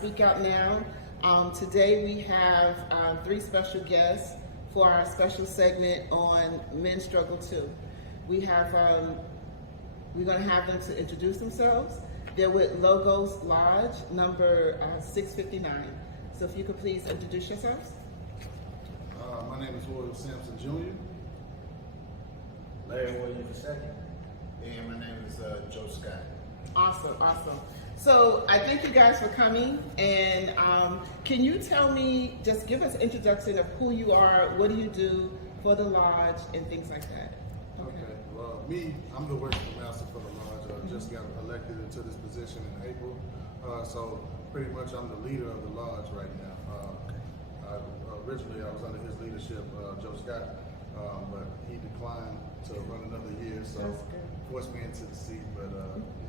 SpeakOut now. Today we have 3 special guests for our special segment on Men Struggle Too. We have, we're going to have them to introduce themselves. They're with Logos Lodge, number 659. So if you could please introduce yourselves. My name is Hoyle Sampson Jr. Larry Williams II. And my name is Joe Scott. Awesome. So I thank you guys for coming, and can you tell me, just give us an introduction of who you are, what do you do for the lodge, and things like that. Okay. Well, I'm the worshipful master for the lodge. I just got elected into this position in April, so pretty much I'm the leader of the lodge right now. Originally I was under his leadership, Joe Scott, but he declined to run another year, so forced me into the seat. But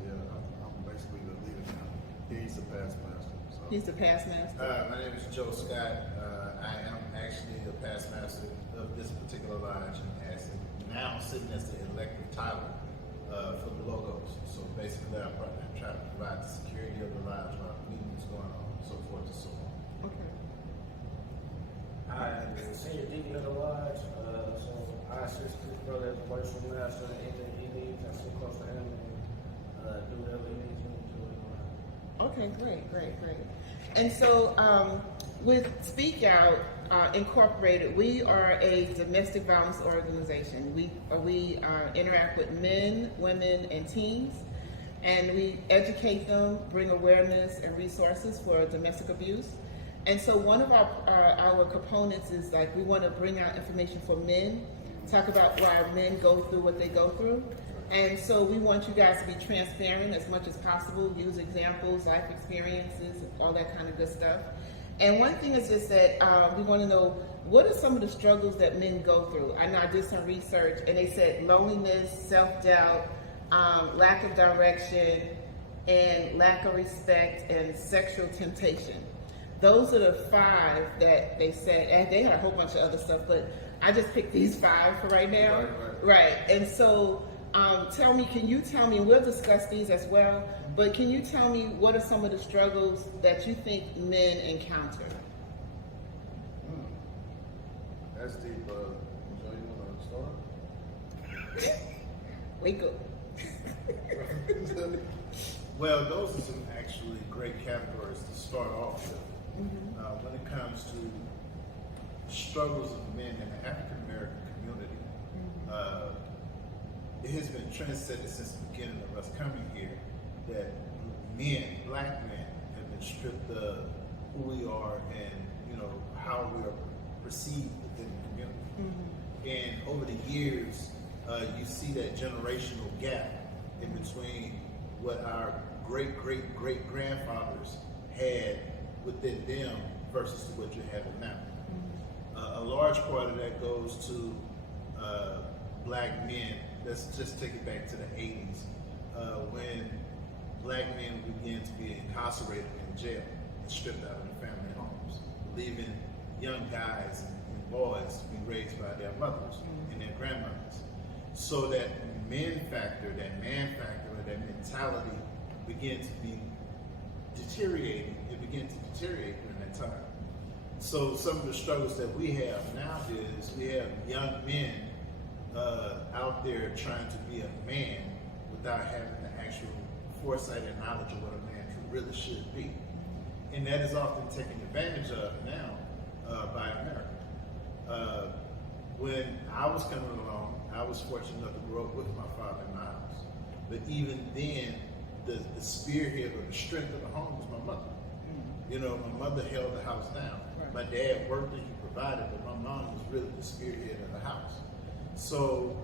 yeah, I'm basically the leader now. He's the past master. So. He's the past master. My name is Joe Scott. I am actually the past master of this particular lodge, and now sitting as the elective title for the Logos. So basically, I'm trying to provide the security of the lodge while meetings going on, and so forth and so on. Okay. I am the senior deacon of the lodge, so I assist this brother as a worshipful master in anything he needs. I sit close to him and do whatever he needs me to do in the lodge. Okay, great. And so with SpeakOut Incorporated, we are a domestic violence organization. We interact with men, women, and teens, and we educate them, bring awareness and resources for domestic abuse. And so one of our components is like we want to bring out information for men, talk about why men go through what they go through. And so we want you guys to be transparent as much as possible, use examples, life experiences, all that kind of good stuff. And one thing is just that we want to know, what are some of the struggles that men go through? I know I did some research, and they said loneliness, self-doubt, lack of direction, and lack of respect, and sexual temptation. Those are the 5 that they said, and they had a whole bunch of other stuff, but I just picked these 5 for right now. Right. And so can you tell me, we'll discuss these as well, but can you tell me what are some of the struggles that you think men encounter? That's deep. Joe, you want to start? Wake up. Well, those are some actually great categories to start off with. When it comes to struggles of men in the African American community, it has been trendsetted since the beginning of us coming here that men, black men, have been stripped of who we are and how we are perceived within the community. And over the years, you see that generational gap in between what our great-great-great-grandfathers had within them versus to what you're having now. A large part of that goes to black men. Let's just take it back to the 80s when black men began to be incarcerated in jail and stripped out of their family homes, leaving young guys and boys to be raised by their mothers and their grandmothers. So that man factor, and that mentality began to be deteriorating. It began to deteriorate during that time. So some of the struggles that we have now is we have young men out there trying to be a man without having the actual foresight and knowledge of what a man really should be. And that is often taken advantage of now by America. When I was coming along, I was fortunate enough to grow up with my father in my house. But even then, the spearhead or the strength of the home was my mother. My mother held the house down. Right. My dad worked and he provided, but my mom was really the spearhead of the house. So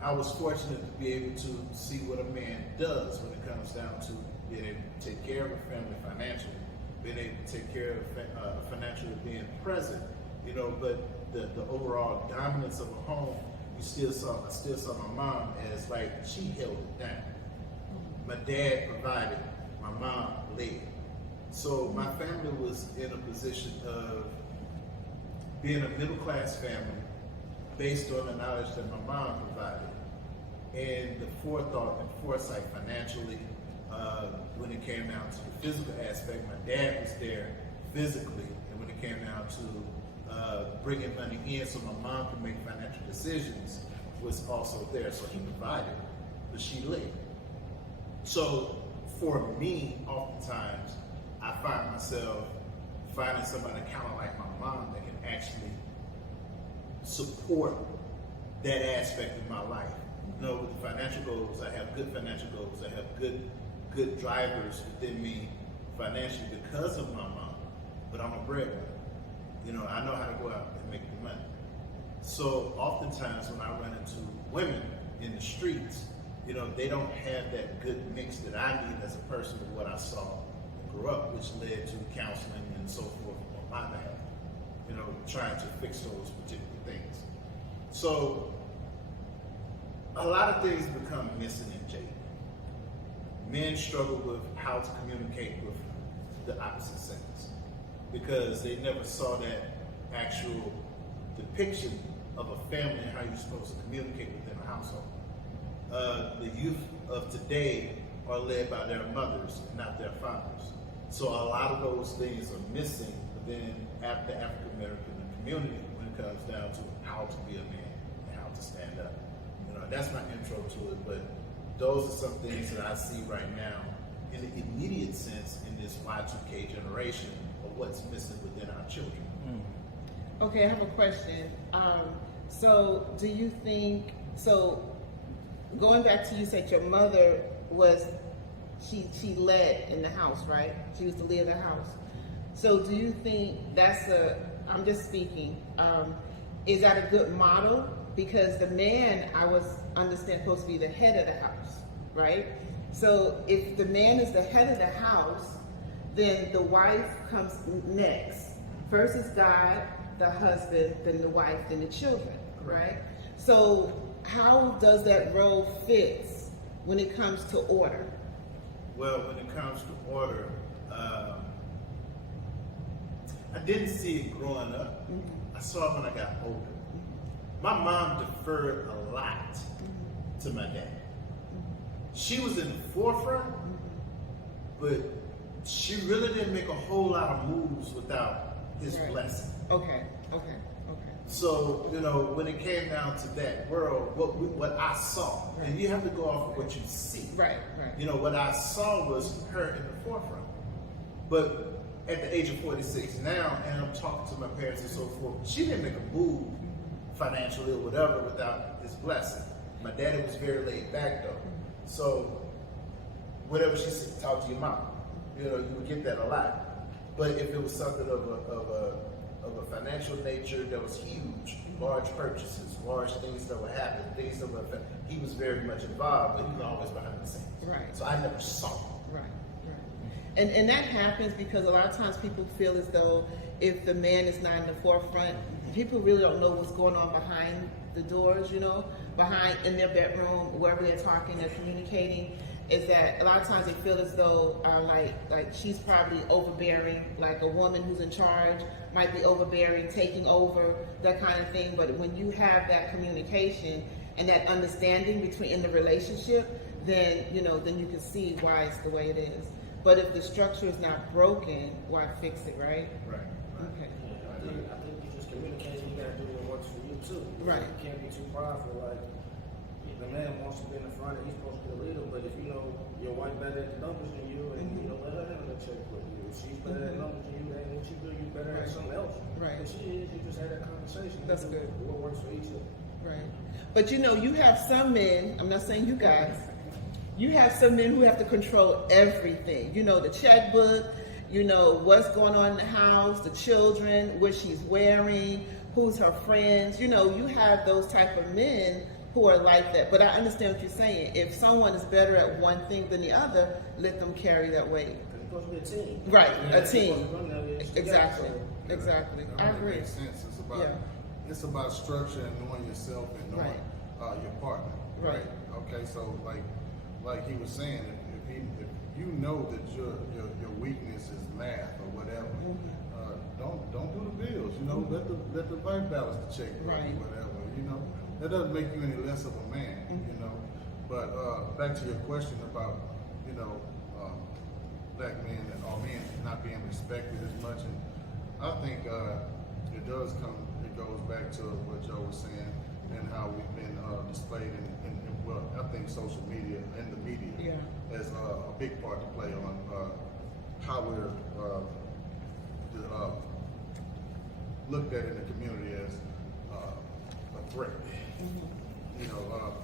I was fortunate to be able to see what a man does when it comes down to being able to take care of a family financially being able to take care of financially being present, you know, but the overall dominance of a home, I still saw my mom as like she held it down. My dad provided, my mom led. So my family was in a position of being a middle class family based on the knowledge that my mom provided and the forethought and foresight financially. When it came down to the physical aspect, my dad was there physically, and when it came down to bringing money in so my mom could make financial decisions, was also there. So he provided, but she led. So for me, oftentimes, I find myself finding somebody kind of like my mom that can actually support that aspect of my life. You know, with the financial goals, I have good financial goals. I have good drivers within me financially because of my mom. But I'm a breadwinner. You know, I know how to go out and make the money. So oftentimes when I run into women in the streets, you know, they don't have that good mix that I need as a person of what I saw and grew up, which led to counseling and so forth on my behalf. You know, trying to fix those particular things. So a lot of things become missing in jaded. Men struggle with how to communicate with the opposite sex because they never saw that actual depiction of a family and how you're supposed to communicate within a household. The youth of today are led by their mothers and not their fathers. So a lot of those things are missing within the African American community when it comes down to how to be a man and how to stand up. You know, that's my intro to it, but those are some things that I see right now in the immediate sense in this Y2K generation of what's missing within our children. Okay, I have a question. So do you think, so going back to you said your mother was, she led in the house, right? She was the leader of the house. So do you think that's I'm just speaking, is that a good model? Because the man, I was understand supposed to be the head of the house, right? So if the man is the head of the house, then the wife comes next. First is God, the husband, then the wife, then the children, right? So how does that role fit when it comes to order? Well, when it comes to order, I didn't see it growing up. I saw it when I got older. My mom deferred a lot to my dad. She was in the forefront, but she really didn't make a whole lot of moves without his blessing. Okay. So, you know, when it came down to that world, what I saw, and you have to go off of what you see. Right. You know, what I saw was her in the forefront. But at the age of 46 now, and I'm talking to my parents and so forth, she didn't make a move financially or whatever without his blessing. My daddy was very laid back though. So whatever she said, talk to your mom. You know, you would get that a lot. But if it was something of a financial nature that was huge, large purchases, large things that would happen, things that would affect, he was very much involved, but he was always behind the scenes. Right. So I never saw him. Right. And that happens because a lot of times people feel as though if the man is not in the forefront, people really don't know what's going on behind the doors, you know, behind in their bedroom, wherever they're talking, they're communicating, is that a lot of times they feel as though like she's probably overbearing, like a woman who's in charge might be overbearing, taking over, that kind of thing. But when you have that communication and that understanding in the relationship, then you can see why it's the way it is. But if the structure is not broken, why fix it, right? Right. Okay. Yeah, I think you just communicate. You gotta do what works for you too. Right. You can't be too prideful. Like if the man wants to be in the front, and he's supposed to be the leader. But if you know your wife better at the numbers than you, and you know let her handle the check with you. If she's better at numbers than you, then what you do, you better at something else. Right. If she is, you just had that conversation. That's you good. What works for each of them. Right. But you have some men, I'm not saying you guys, you have some men who have to control everything. The checkbook, what's going on in the house, the children, what she's wearing, who's her friends. You have those type of men who are like that. But I understand what you're saying. If someone is better at one thing than the other, let them carry that weight. supposed to be a team. Right, Yeah, a team. Supposed to run that together, Exactly. so- Exactly. That I really agree. makes sense. Yeah. It's about structure and knowing yourself and knowing your partner. Right. Okay. So like he was saying, if you know that your weakness is math or whatever, don't do the bills. You know, let the wife balance the check or Right. whatever. You know, that doesn't make you any less of a man. You know, but back to your question about black men or men not being respected as much, and I think it goes back to what Joe was saying and how we've been displayed in well, I think social media and the media has a big part to play on how we're looked at in the community as a threat. You know,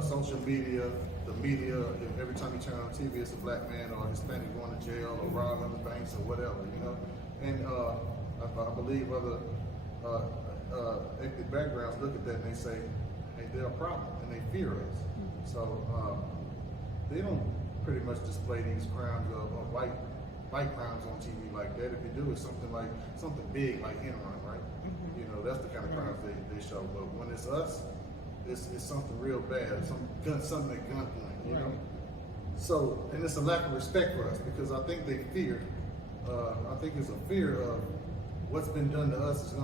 social media, the media, every time you turn on TV, it's a black man or a Hispanic going to jail or robbing the banks or whatever, you know. And I believe other ethnic backgrounds look at that and they say, hey, they're a problem, and they fear us. So they don't pretty much display these crimes of white crimes on TV like that. If you do, it's something big like Enron, right? You know, that's the kind of crimes they show. But when it's us, it's something real bad, something at gunpoint, you know. So, and it's a lack of respect for us because I think they fear. I think it's a fear of what's been done to us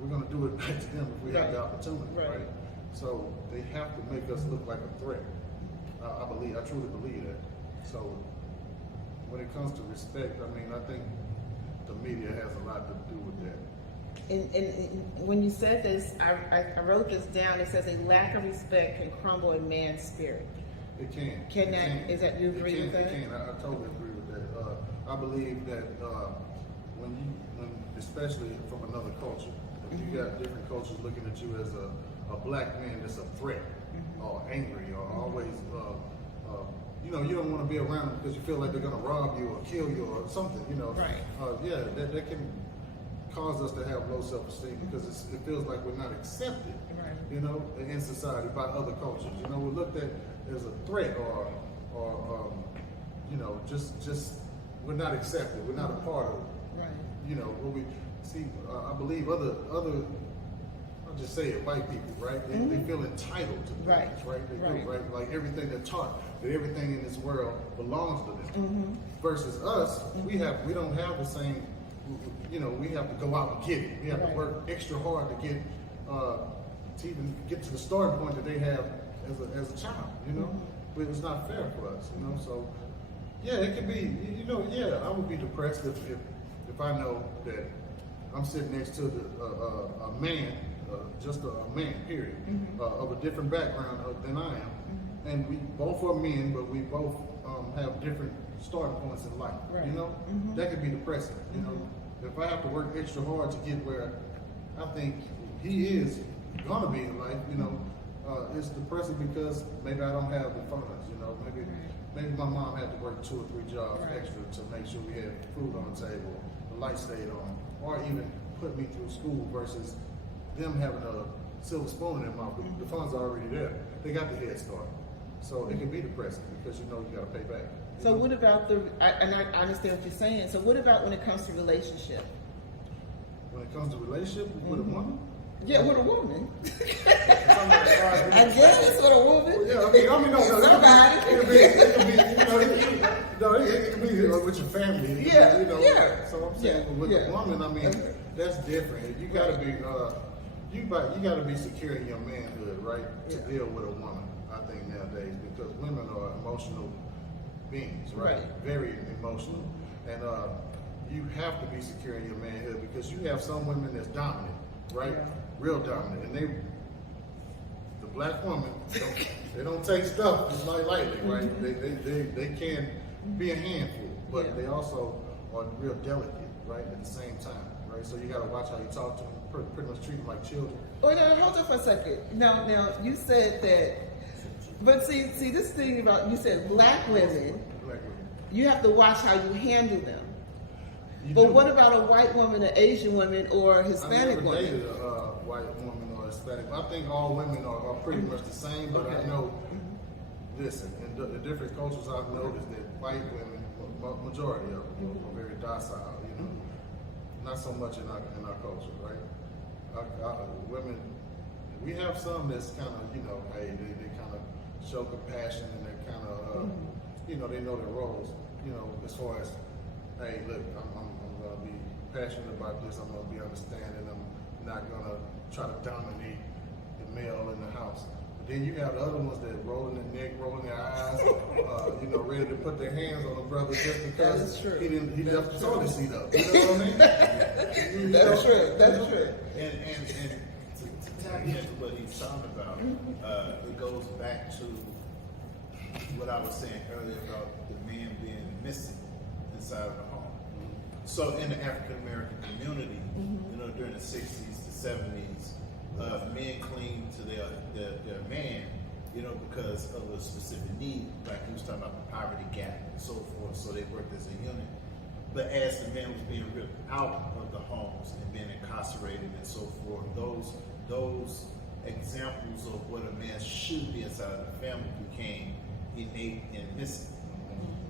we're gonna do it back to them if we have the opportunity, right? So they have to make us look like a threat. I truly believe that. So when it comes to respect, I mean, I think the media has a lot to do with that. And when you said this, I wrote this down. It says a lack of respect can crumble a man's spirit. It can. Can that? Is that you agree with that? It can. I totally agree with that. I believe that when especially from another culture, if you got different cultures looking at you as a black man that's a threat or angry or always, you know, you don't want to be around them because you feel like they're going to rob you or kill you or something, you know. Right. That can cause us to have low self-esteem because it feels like we're not accepted, you know, in society by other cultures. You know, we're looked at as a threat or you know, just we're not accepted. We're not a part of it. Right. You know, what we see, I believe other, I'll just say it, white people, right? They feel entitled to things, right? They do, right? Like everything they're taught, that everything in this world belongs to them. Versus us, we don't have the same, you know, we have to go out and get it. We have to work extra hard to get, to even get to the starting point that they have as a child, you know? But it's not fair for us, you know? So, yeah, it could be, you know, I would be depressed if I know that I'm sitting next to a man, just a man, period, of a different background than I am. And we both are men, but we both have different starting points in life, you know? That could be depressing, you know? If I have to work extra hard to get where I think he is gonna be in life, you know, it's depressing because maybe I don't have the funds, you know, maybe my mom had to work 2 or 3 jobs extra to make sure we had food on the table, the light stayed on, or even put me through school versus them having a silver spoon in their mouth. The funds are already there. They got the head start. So it can be depressing because you know you got to pay back. So what about I understand what you're saying. So what about when it comes to relationship? When it comes to relationship with a woman? Yeah, with a woman. I guess with a woman. Yeah, I mean, no, Somebody. It could be, it could be with your family. Yeah, you know. yeah. So I'm saying with a woman, I mean, that's different. You got to be, you got to be secure in your manhood, right? To deal with a woman, I think nowadays, because women are emotional beings, right? Very emotional, and you have to be secure in your manhood because you have some women that's dominant, right? Real dominant, and the black woman, they don't take stuff just lightly, right? They can be a handful, but they also are real delicate, right? At the same time, right? So you got to watch how you talk to them, pretty much treat them like children. Oh, now hold on for a second. Now you said that, but see this thing about you said black women, you have to watch how you handle them. But what about a white woman, an Asian woman, or a Hispanic woman? I never dated a white woman or Hispanic. I think all women are pretty much the same, but I know listen, in the different cultures I've noticed that white women, majority of them, are very docile, you know. Not so much in our culture, right? Our women, we have some that's kind of, you know, hey, they kind of show compassion and they kind of, you know, they know their roles, you know, as far as, hey, look, I'm going to be passionate about this, I'm going to be understanding, I'm not going to try to dominate the male in the house. But then you have the other ones that rolling their neck, rolling their eyes, you know, ready to put their hands on the brother just because he left the toilet seat up. You know what I mean? That's true. That's true. And to tap into what he's talking about, it goes back to what I was saying earlier about the man being missing inside of the home. So in the African American community, you know, during the 60s to 70s, men cling to their man, you know, because of a specific need, like he was talking about the poverty gap and so forth, so they worked as a unit. But as the man was being ripped out of the homes and being incarcerated and so forth, those examples of what a man should be inside of the family became innate and missing.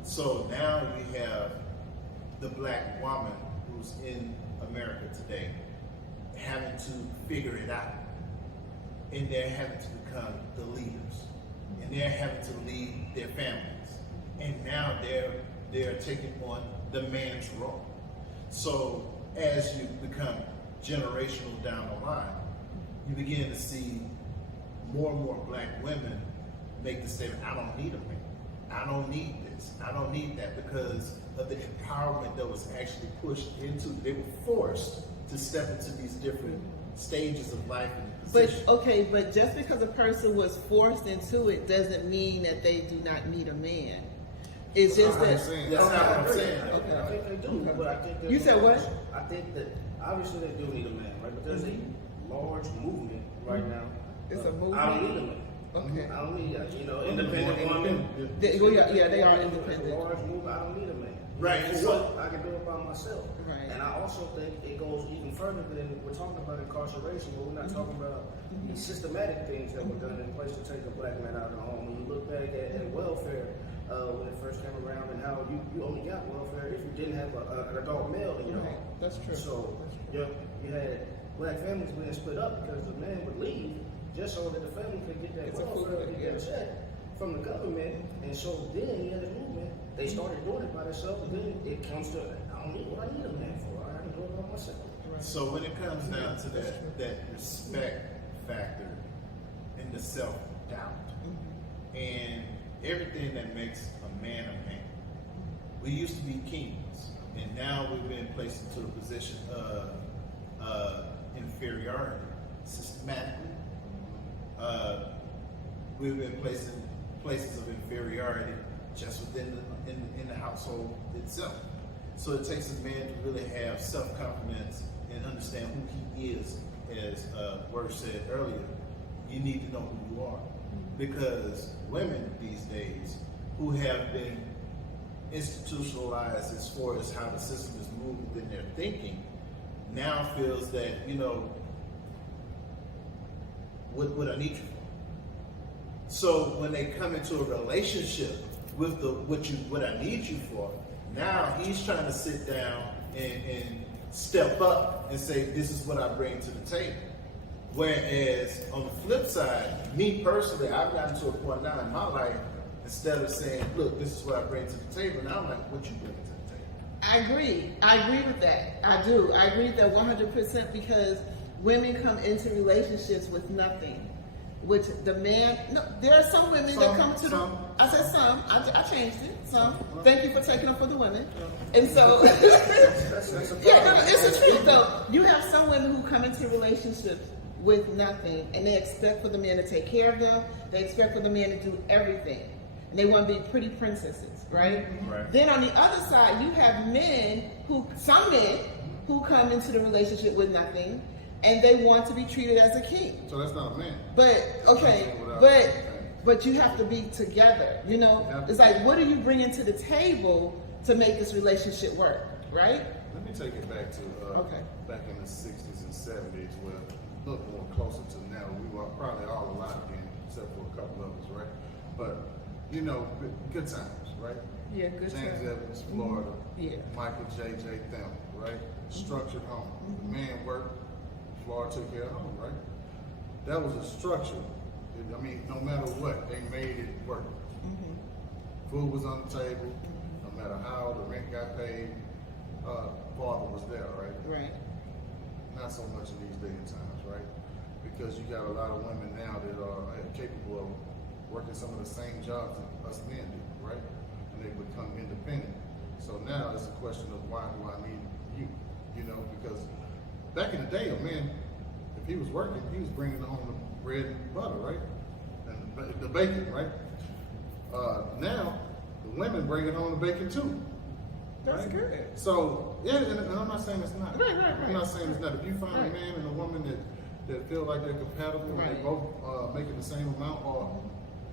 So now we have the black woman who's in America today having to figure it out, and they're having to become the leaders, and they're having to lead their families, and now they're taking on the man's role. So as you become generational down the line, you begin to see more and more black women make the statement, I don't need a man, I don't need this, I don't need that, because of the empowerment that was actually pushed into, they were forced to step into these different stages of life and positions. But just because a person was forced into it doesn't mean that they do not need a man. It's just that. That's not what I'm saying. Okay. I think they do, but I think You said what? I think that obviously they do need a man, right? But there's a large movement right now. It's a movement. I don't need a man. Okay. I don't need, you know, independent women. They are independent. There's a large movement. I don't need a man. Right. For what? I can do it by myself. Right. And I also think it goes even further than we're talking about incarceration, but we're not talking about the systematic things that were done in place to take a black man out of the home. When you look back at welfare, when it first came around, and how you only got welfare if you didn't have an adult male in your home. That's true. So you had black families being split up because the man would leave just so that the family could get that welfare, get that check from the government. And so then you had this movement. They started doing it by themselves, and then it comes to, I don't need what I need a man for. I can do it by myself. So when it comes down to that respect factor and the self-doubt and everything that makes a man, we used to be kings, and now we've been placed into a position of inferiority systematically. We've been placed in places of inferiority just within in the household itself. So it takes a man to really have self-confidence and understand who he is. As Word said earlier, you need to know who you are. Because women these days who have been institutionalized as far as how the system is moved within their thinking now feels that, you know, what I need you for. So when they come into a relationship with what I need you for, now he's trying to sit down and step up and say, this is what I bring to the table. Whereas on the flip side, me personally, I've gotten to a point now in my life, instead of saying, look, this is what I bring to the table, now I'm like, what you bring to the table? I agree with that. I do. I agree with that 100% because women come into relationships with nothing. Which the man, no, there are some women that come to the, I said some, I changed it, some. Thank you for taking up for the women. And so, it's the truth though. You have some women who come into relationships with nothing and they expect for the man to take care of them. They expect for the man to do everything. And they want to be pretty princesses, right? Right. Then on the other side, you have some men who come into the relationship with nothing and they want to be treated as a king. So that's not a man. But you have to be together. You know, it's like, what are you bringing to the table to make this relationship work, right? Let me take it back to back in the 60s and 70s, where a little more closer to now. We were probably all alive then, except for a couple of us, right? But you know, good times, right? Yeah, good James time. Evans, Florida. Yeah. Michael J.J. Thelma, right? Structured home. The man worked, Florida took care of home, right? That was a structure. I mean, no matter what, they made it work. Food was on the table. No matter how the rent got paid, father was there, right? Right. Not so much in these days and times, right? Because you got a lot of women now that are capable of working some of the same jobs that us men do, right? And they become independent. So now it's a question of why do I need you? You know, because back in the day, a man, if he was working, he was bringing home the bread and butter, right? And the bacon, right? Now, the women bringing home the bacon too. That's right? good. So, yeah, and I'm not saying it's not. Right. I'm not saying it's not. If you find a man and a woman that feel like they're compatible, and they both making the same amount, or,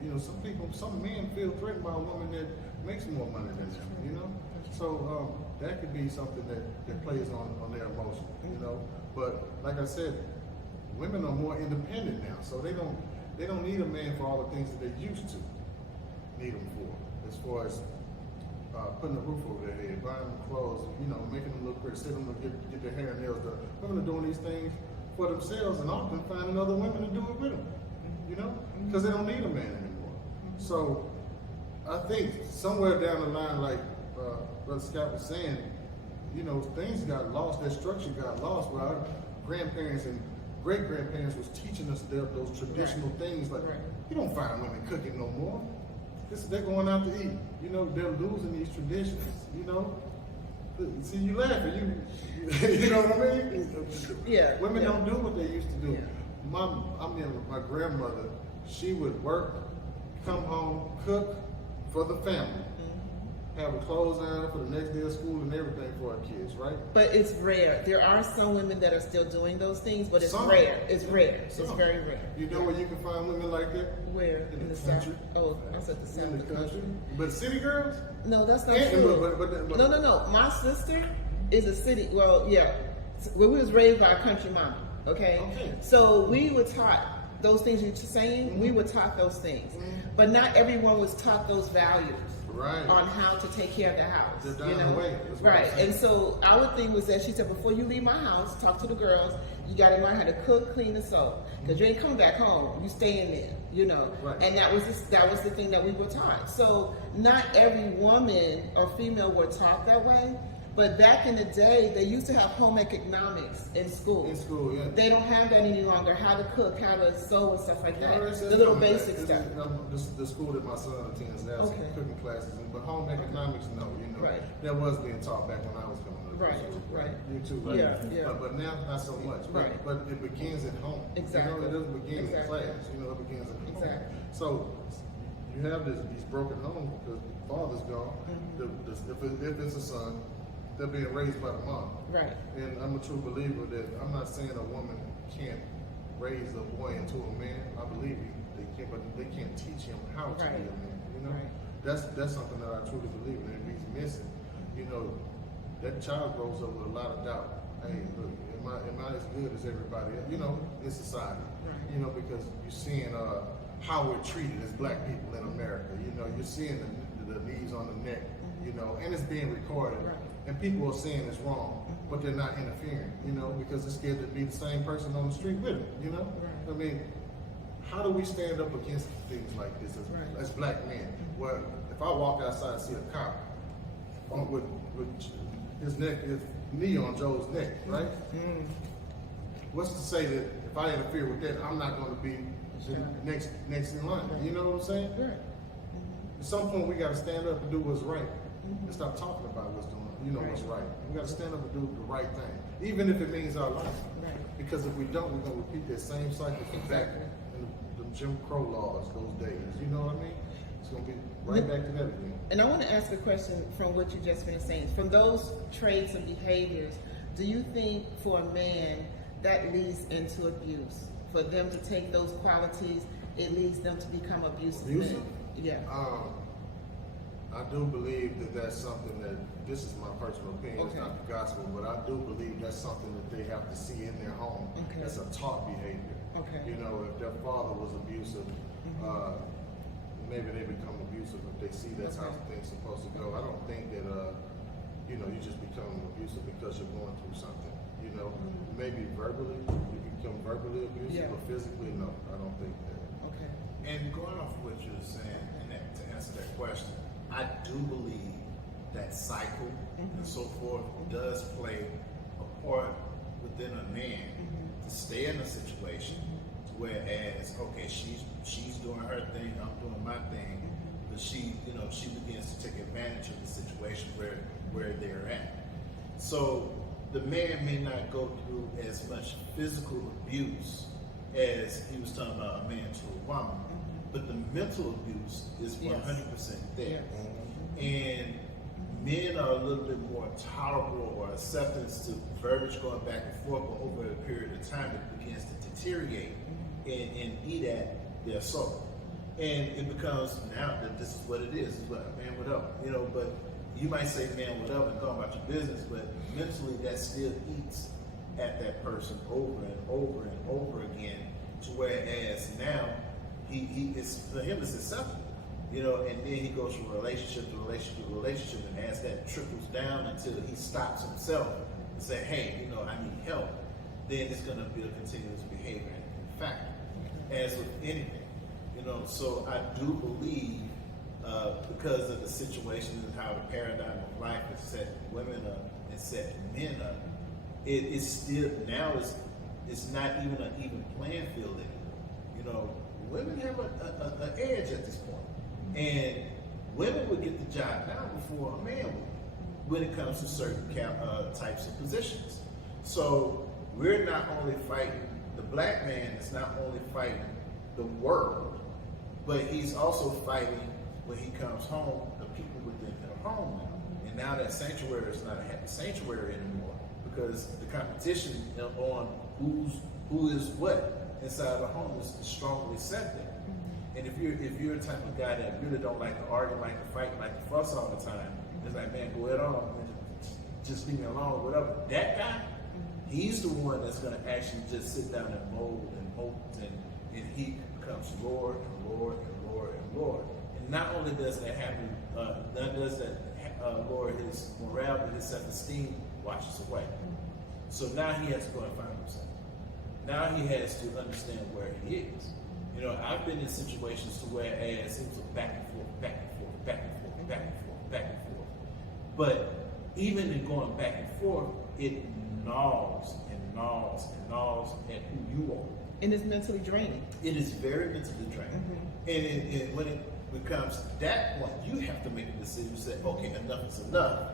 you know, some men feel threatened by a woman that makes more money than them, you know? So that could be something that plays on their emotion, you know? But like I said, women are more independent now, so they don't need a man for all the things that they used to need them for, as far as putting a roof over their head, buying them clothes, you know, making them look pretty, sitting them to get their hair and nails done. Women are doing these things for themselves and often finding other women to do it with them, you know, because they don't need a man anymore. So I think somewhere down the line, like Brother Scott was saying, you know, things got lost, that structure got lost where our grandparents and great-grandparents was teaching us those traditional things. Like, you don't find women cooking no more. They're going out to eat. You know, they're losing these traditions, you know. See, you laughing, you know what I mean? Yeah. Women don't do what they used to do. Yeah. My grandmother, she would work, come home, cook for the family, have her clothes on for the next day of school and everything for her kids, right? But it's rare. There are some women that are still doing those things, but it's Some. rare. It's rare. It's Some. very rare. You know where you can find women like that? Where? In the South? country. Oh, I said the South. In the country. But city girls? No, that's not Yeah, true. but- No. My sister is a city. Well, yeah. Well, we was raised by a country mama. Okay. So we were taught those things you're saying. We were taught those things, but not everyone was taught those values. Right. On how to take care of the house. They're dying you know? away, is what I'm Right. saying. And so our thing was that she said, before you leave my house, talk to the girls. You got to learn how to cook, clean, and sew. Because you ain't coming back home. You stay in there. You know. Right. And that was the thing that we were taught. So not every woman or female were taught that way. But back in the day, they used to have home economics in school. In school, yeah. They don't have that any longer. How to cook, how to sew, and stuff like that. Yeah, it's The little coming basic back. stuff. The school that my son attends has some cooking classes, but home economics, no, you know, Right. that was being taught back when I was coming to Right, school. right. You too, right? Yeah. But now, not so much. Right. But it begins at home. Exactly. You know, it doesn't begin in Exactly. class. You know, it begins at home. Exactly. So you have these broken homes because the father's gone. If it's a son, they're being raised by the mom. Right. And I'm a true believer that I'm not saying a woman can't raise a boy into a man. I believe they can, but they can't teach him how to be a man. You know, that's something that I truly believe in. If he's missing, you know, that child grows up with a lot of doubt. Hey, look, am I as good as everybody else? You know, in society. Right. You know, because you're seeing how we're treated as black people in America. You know, you're seeing the knees on the neck. You know, and it's being recorded. Right. And people are saying it's wrong, but they're not interfering, you know, because they're scared to be the same person on the street with them, you know? Right. I mean, how do we stand up against things like this as black men? Where if I walk outside and see a cop with his knee on Joe's neck, right? What's to say that if I interfere with that, I'm not going to be the next in line? You know what I'm saying? Right. At some point, we got to stand up and do what's right, and stop talking about what's doing. You know what's right. We got to stand up and do the right thing, even if it means our life. Right. Because if we don't, we're gonna repeat that same cycle from back in the Jim Crow laws, those days. You know what I mean? It's gonna be right back to that again. And I want to ask a question from what you just finished saying. From those traits and behaviors, do you think for a man that leads into abuse? For them to take those qualities, it leads them to become abusive. Abusive? Men? Yeah. I do believe that that's something that, this is my personal opinion, it's not the gospel, but I do believe that's something that they have to see in their home. Okay. That's a taught behavior. Okay. You know, if their father was abusive, maybe they become abusive if they see that's how things supposed to go. I don't think that you know, you just become abusive because you're going through something. You know, maybe verbally you become verbally abusive, but physically, no, I don't think that. Okay. And going off of what you were saying, and to answer that question, I do believe that cycle and so forth does play a part within a man to stay in a situation. Whereas, okay, she's doing her thing, I'm doing my thing, but she begins to take advantage of the situation where they're at. So the man may not go through as much physical abuse as he was talking about a man to a woman, but the mental abuse is 100% there. And men are a little bit more tolerable or acceptance to verbiage going back and forth, but over a period of time it begins to deteriorate and eat at their soul. And it becomes, now that this is what it is what, man, whatever. You know, but you might say, man, whatever, and go about your business, but mentally that still eats at that person over and over and over again, to whereas now he is, for him it's acceptable. You know, and then he goes from relationship to relationship to relationship, and as that trickles down until he stops himself and say, hey, you know, I need help, then it's going to be a continuous behavior. In fact, as with anything, you know, so I do believe because of the situation and how the paradigm of life is set women up and set men up, it is still, now it's not even an even playing field anymore. You know, women have an edge at this point. And women would get the job done before a man would when it comes to certain types of positions. So we're not only fighting, the black man is not only fighting the world, but he's also fighting when he comes home, the people within their home now. And now that sanctuary is not a happy sanctuary anymore, because the competition on who is what inside the home is strongly set there. And if you're the type of guy that really don't like to argue, like to fight, like to fuss all the time, it's like, man, go ahead on, just leave me alone, whatever. That guy, he's the one that's going to actually just sit down and mold and hope, and he becomes Lord and Lord and Lord and Lord. And not only does that happen, not does that lower his morale, but his self-esteem washes away. So now he has to go and find himself. Now he has to understand where he is. You know, I've been in situations to where as it was a back and forth, back and forth, back and forth, back and forth, back and forth. But even in going back and forth, it gnaws and gnaws and gnaws at who you are. And it's mentally draining. It is very mentally draining. And when it becomes to that point, you have to make a decision to say, okay, enough is enough,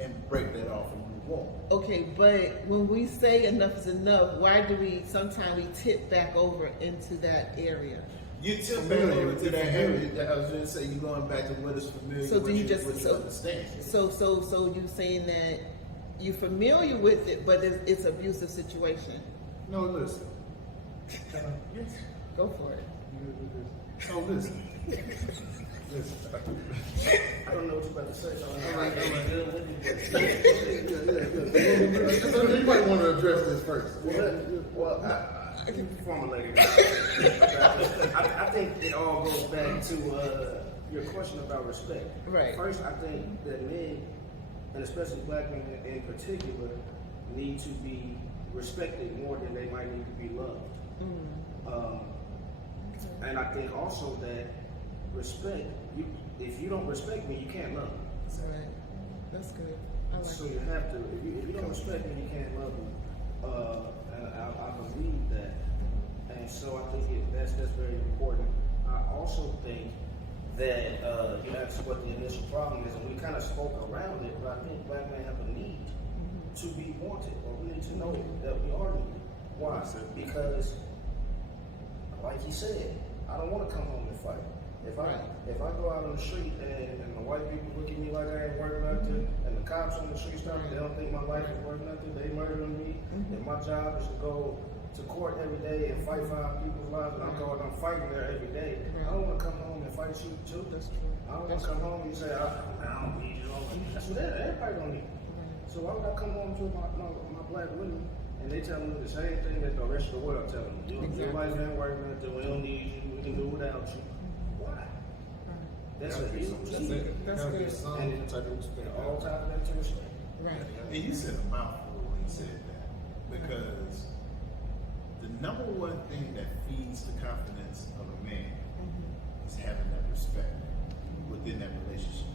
and break that off and move on. Okay, but when we say enough is enough, why do we sometimes tip back over into that area? You tip back over to that area. I was going to say, you're going back to what is familiar. So do you just what you understand? So you saying that you're familiar with it, but it's an abusive situation? No, listen. Yes. Go for it. So listen. Listen. I don't know what you're about to say. So you might want to address this first. Well, I can formulate it. I think it all goes back to your question about respect. Right. First, I think that men, and especially black men in particular, need to be respected more than they might need to be loved. And I think also that respect, if you don't respect me, you can't love me. That's all right. That's good. I like So it. you have to, if you don't respect me, you can't love me. And I believe that. And so I think that's very important. I also think that you asked what the initial problem is, and we kind of spoke around it, but I think black men have a need to be wanted, or we need to know that we are needed. Why? Because, like he said, I don't want to come home and fight. If I go out on the street and the white people look at me like I ain't worth nothing, and the cops on the street start, they don't think my life is worth nothing, they murdering me, and my job is to go to court every day and fight for our people's lives, and I'm fighting there every day. I don't want to come home and fight you too. That's true. I don't want to come home and say, I don't need you. That's what everybody don't need. So why would I come home to my black women and they tell me the same thing that the rest of the world telling me? Your life ain't worth nothing, we don't need you, we can do without you. Why? That's Gotta a be huge some key. respect. That's Gotta be good. some And type of respect. All tied into respect. Right. And you said a mouthful when you said that, because the number one thing that feeds the confidence of a man is having that respect within that relationship.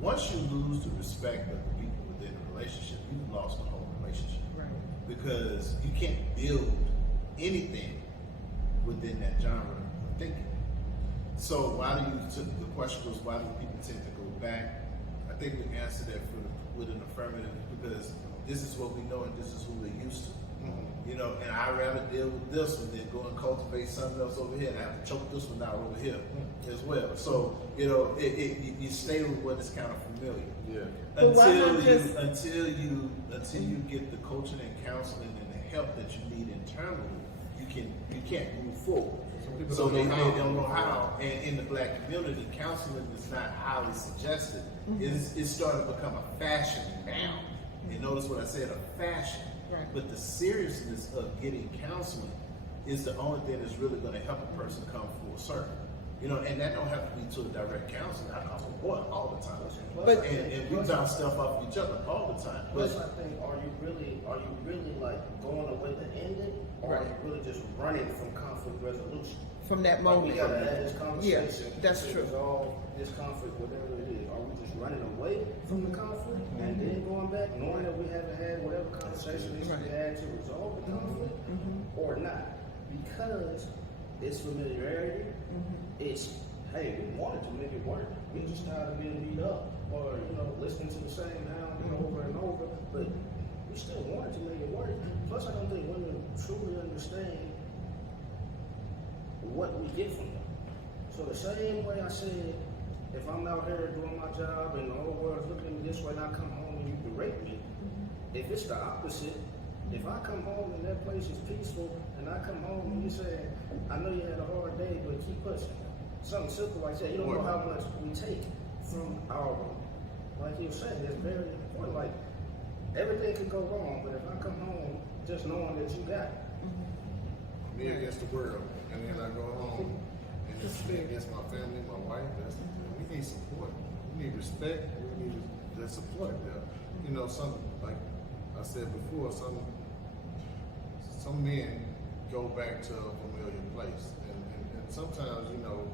Once you lose the respect of the people within the relationship, you've lost the whole relationship. Right. Because you can't build anything within that genre of thinking. So why do you, the question was, why do people tend to go back? I think we answered that with an affirmative, because this is what we know and this is who we're used to. You know, and I'd rather deal with this one than go and cultivate something else over here and have to choke this one out over here as well. So, you know, you stay with what is kind of familiar. Yeah. But why not just- Until you get the coaching and counseling and the help that you need internally, you can't move forward. Some people So don't know how. they don't know how. And in the black community, counseling is not highly suggested. It's starting to become a fashion now. And notice what I said, a fashion. Right. But the seriousness of getting counseling is the only thing that's really going to help a person come full circle. You know, and that don't have to be to a direct counseling. I support all the time. But- and we bounce stuff off of each other all the time. But Plus, I think, are you really like going away to end it, or are you really just running from conflict resolution? From that Like, moment. we gotta have this conversation. that's to true. Resolve this conflict, whatever it is. Are we just running away from the conflict and then going back, knowing that we haven't had whatever conversation needs to be had to resolve the conflict, or not? Because it's familiarity. It's, hey, we wanted to make it work. We just tired of being beat up, or listening to the same album over and over. But we still wanted to make it work. Plus, I don't think women truly understand what we get from them. So the same way I said, if I'm out here doing my job and the whole world's looking at me this way and I come home and you berate me, if it's the opposite, if I come home and that place is peaceful and I come home and you say, I know you had a hard day, but keep pushing. Something simple like that. You don't know how much we take from our, like you said, it's very important. Like, everything could go wrong, but if I come home just knowing that you got it, Me against the world, and then I go home and it's me against my family, my wife. We need support. We need respect. We need that support there. You know, like I said before, some men go back to a familiar place, and sometimes, you know,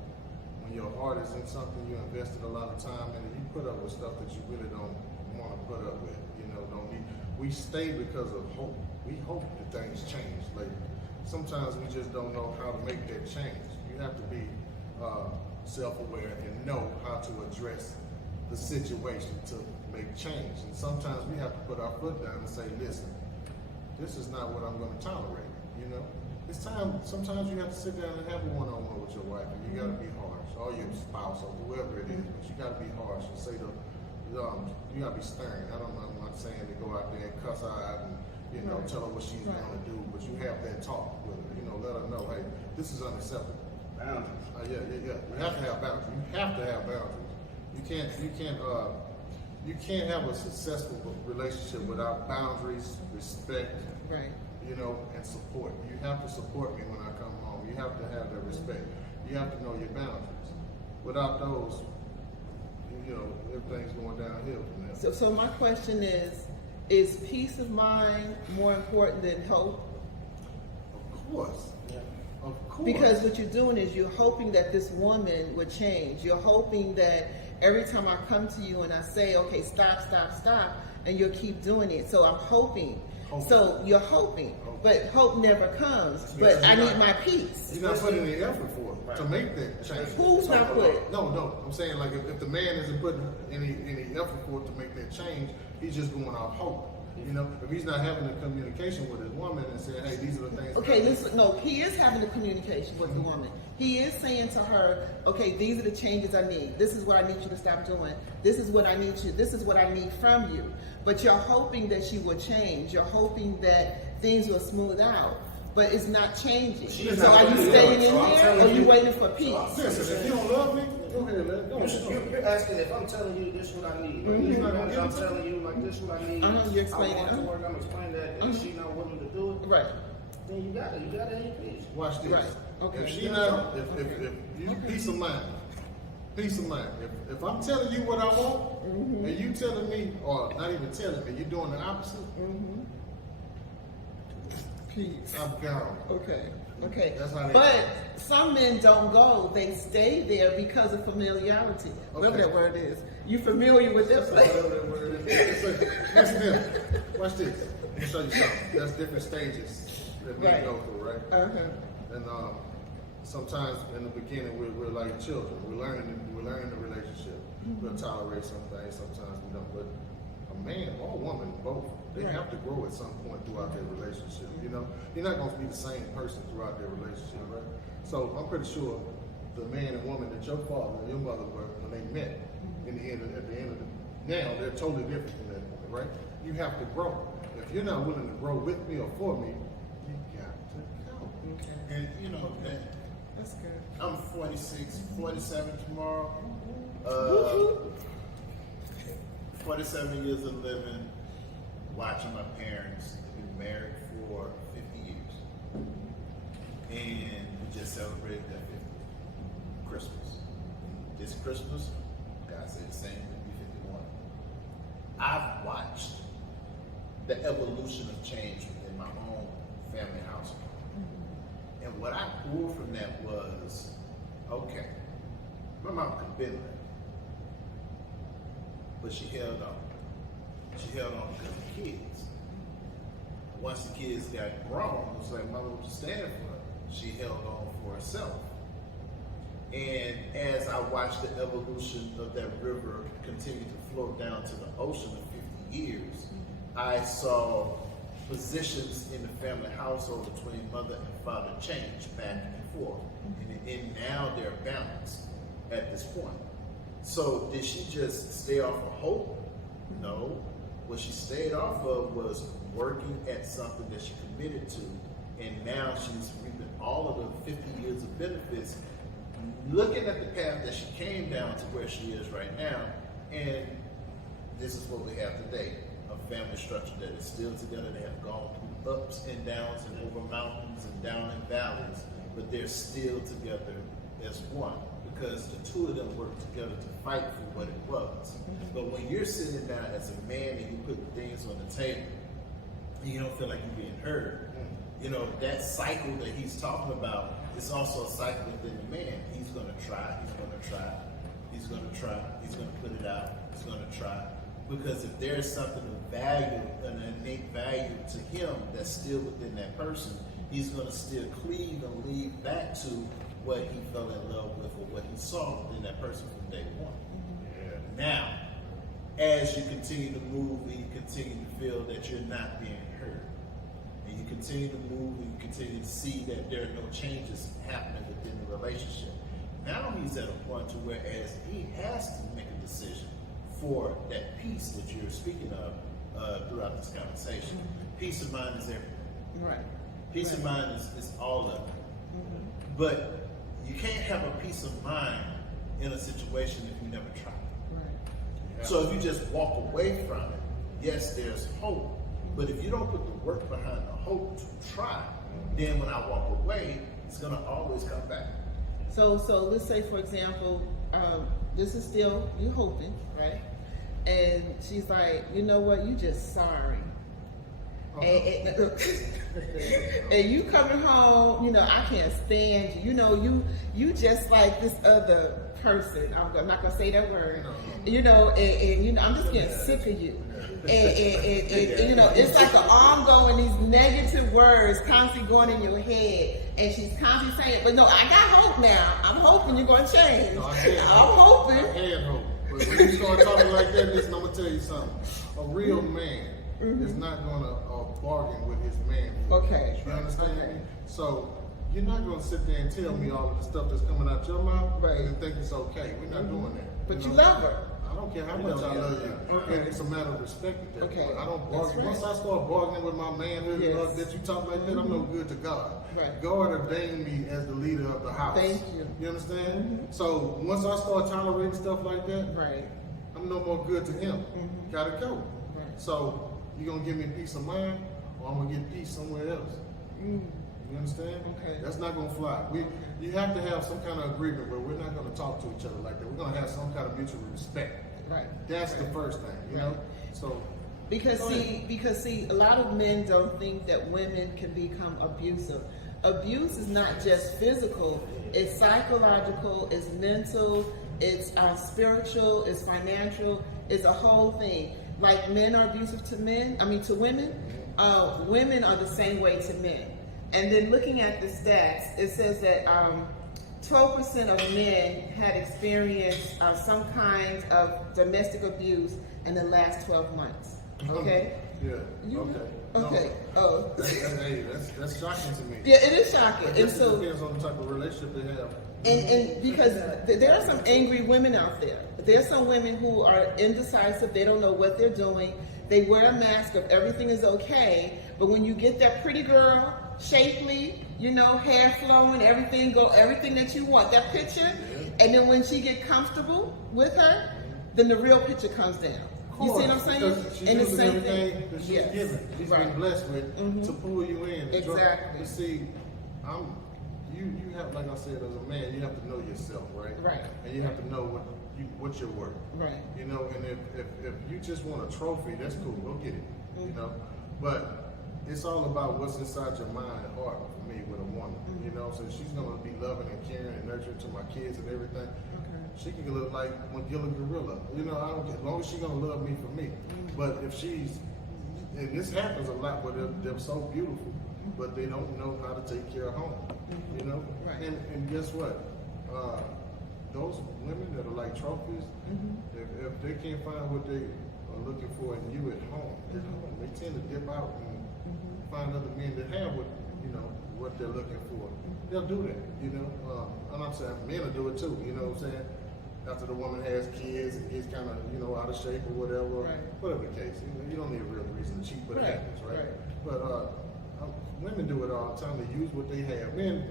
when your heart is in something, you invested a lot of time in it, you put up with stuff that you really don't want to put up with. You know, we stay because of hope. We hope that things change later. Sometimes we just don't know how to make that change. You have to be self-aware and know how to address the situation to make change. And sometimes we have to put our foot down and say, listen, this is not what I'm going to tolerate. You know, it's time. Sometimes you have to sit down and have a one-on-one with your wife, and you got to be harsh, or your spouse, or whoever it is. But you got to be harsh and say you got to be stern. I'm not saying to go out there and cuss her out and tell her what she's going to do, but you have that talk with her. You know, let her know, hey, this is unacceptable. boundaries. Yeah. You have to have boundaries. You have to have boundaries. You can't have a successful relationship without boundaries, respect, Right. and support. You have to support me when I come home. You have to have that respect. You have to know your boundaries. Without those, everything's going downhill from there. So my question is peace of mind more important than hope? Of course. Yeah. Of course. Because what you're doing is you're hoping that this woman would change. You're hoping that every time I come to you and I say, okay, stop, and you'll keep doing it. So I'm hoping. So you're hoping, but hope never comes. But I need my peace. You're not putting any effort for it to make that change. Who's not putting? No. I'm saying, like, if the man isn't putting any effort for it to make that change, he's just going off hope. If he's not having a communication with his woman and saying, hey, these are the things. Okay, listen, no, he is having a communication with the woman. He is saying to her, okay, these are the changes I need. This is what I need you to stop doing. This is what I need from you. But you're hoping that she will change. You're hoping that things will smooth out. But it's not changing. So are you staying in here or are you waiting for peace? Listen, if you don't love me, go ahead, man. Go ahead. You're asking if I'm telling you this is what I need. I'm telling you like this is what I need. You're explaining. I want to work. I'm explaining that. And if she's not willing to do it, Right. then you got to have your peace. Watch this. Right. Okay. If she not, if you peace of mind, Peace of mind. If I'm telling you what I want, and you telling me, or not even telling me, you're doing the opposite, Peace. I'm gone. Okay. Okay. That's how they but do. some men don't go. They stay there because of familiarity. Whatever Okay. that word is. You familiar with that place? Watch this. Watch this. Let me show you something. There's different stages that we Right. go through, right? And sometimes in the beginning we're like children. We're learning the relationship. We'll tolerate some things. Sometimes we don't. But a man or a woman, both, they Right. have to grow at some point throughout their relationship. You know, you're not going to be the same person throughout their relationship, right? So I'm pretty sure the man and woman that your father and your mother were when they met, at the end of the now they're totally different from that point, right? You have to grow. If you're not willing to grow with me or for me, you got to go. Okay. And you know that That's good. I'm 46, 47 tomorrow. 47 years of living, watching my parents be married for 50 years. And we just celebrated that 50th Christmas. This Christmas, God said the same, it'll be 51. I've watched the evolution of change within my own family household. And what I pulled from that was, okay, my mom could have been there, but she held on. She held on because of the kids. Once the kids got grown, it was like, Mother, what you standing for? She held on for herself. And as I watched the evolution of that river continue to flow down to the ocean of 50 years, I saw positions in the family household between mother and father change back and forth. And now they're balanced at this point. So did she just stay off of hope? No. What she stayed off of was working at something that she committed to, and now she's reaping all of the 50 years of benefits, looking at the path that she came down to where she is right now. And this is what we have today, a family structure that is still together. They have gone through ups and downs and over mountains and down in valleys, but they're still together as one, because the two of them work together to fight for what it was. But when you're sitting down as a man and you put things on the table, and you don't feel like you're being heard, you know, that cycle that he's talking about is also a cycle within the man. He's going to try, he's going to try, he's going to try, he's going to put it out, he's going to try. Because if there's something of value, an innate value to him that's still within that person, he's going to still cleave and lead back to what he fell in love with or what he saw within that person from day one. Now, as you continue to move and you continue to feel that you're not being heard, and you continue to move and you continue to see that there are no changes happening within the relationship, now he's at a point to where as he has to make a decision for that peace that you're speaking of throughout this conversation. Peace of mind is everything. Right. Peace of mind is all of it. But you can't have a peace of mind in a situation if you never try. Right. So if you just walk away from it, yes, there's hope. But if you don't put the work behind the hope to try, then when I walk away, it's going to always come back. So let's say, for example, this is still you hoping, right? And she's like, you know what? You just sorry. And you coming home, you know, I can't stand you. You know, you just like this other person. I'm not gonna say that word. You know, and you know, I'm just getting sick of you. And you know, it's like an ongoing, these negative words constantly going in your head, and she's constantly saying, "But no, I got hope now. I'm hoping you're gonna change. No, I'm hoping." I had hope. But when you start talking like that, listen, I'm gonna tell you something. A real man is not gonna bargain with his man. Okay. You understand Okay. me? So you're not gonna sit there and tell me all of the stuff that's coming out your mouth and think it's okay. We're not doing that. But you know? love her. I don't care how much I love you. Okay. It's a matter of respect. At that Okay. point. I don't That's bargain. right. Once I start bargaining with my man Yes. that you talk like that, I'm no good to God. Right. God ordained me as the leader of the house. Thank you. You understand? So once I start tolerating stuff like that, Right. I'm no more good to him. Gotta go. Right. So you gonna give me peace of mind, or I'm gonna get peace somewhere else. You You understand? Okay. That's not gonna fly. You have to have some kind of agreement where we're not gonna talk to each other like that. We're gonna have some kind of mutual respect. Right. That's the first thing, you know? So Because Go see, a lot of men don't think that women can become abusive. Abuse is not just physical; it's psychological, it's mental, it's spiritual, it's financial, it's a whole thing. Like men are abusive to women. Women are the same way to men. And then looking at the stats, it says that 12% of men had experienced some kind of domestic abuse in the last 12 months. Okay? Yeah. You- Okay. Okay. No. Oh. Hey, that's shocking to me. Yeah, it is shocking. I And guess it so, depends on the type of relationship they have. and because there are some angry women out there. There are some women who are indecisive. They don't know what they're doing. They wear a mask of everything is okay. But when you get that pretty girl, shapely, hair flowing, everything that you want, that picture, and then when she get comfortable with her, then the real picture comes down. You see what I'm saying? Because she's And the using same everything thing. that she's Yes. given. She's Right. been blessed with to pull you in. and draw- Exactly. But see, you have, like I said, as a man, you have to know yourself, right? Right. And you have to know what you're worth. Right. You know, and if you just want a trophy, that's cool. Go get it. You know, but it's all about what's inside your mind and heart for me with a woman. You know, so she's gonna be loving and caring and nurturing to my kids and everything. She can look like Magilla Gorilla. You know, I don't care. As long as she's gonna love me for me. But if she's, and this happens a lot where they're so beautiful, but they don't know how to take care of home. You know, Right. and guess what? Those women that are like trophies, if they can't find what they are looking for in you at home, they tend to dip out and find other men that have what they're looking for. They'll do that, and I'm saying men will do it too, you know what I'm saying? After the woman has kids and gets kind of, out of shape or whatever, whatever the case. You don't need a real reason to cheat, but it happens, right? But women do it all the time. They use what they have. Men,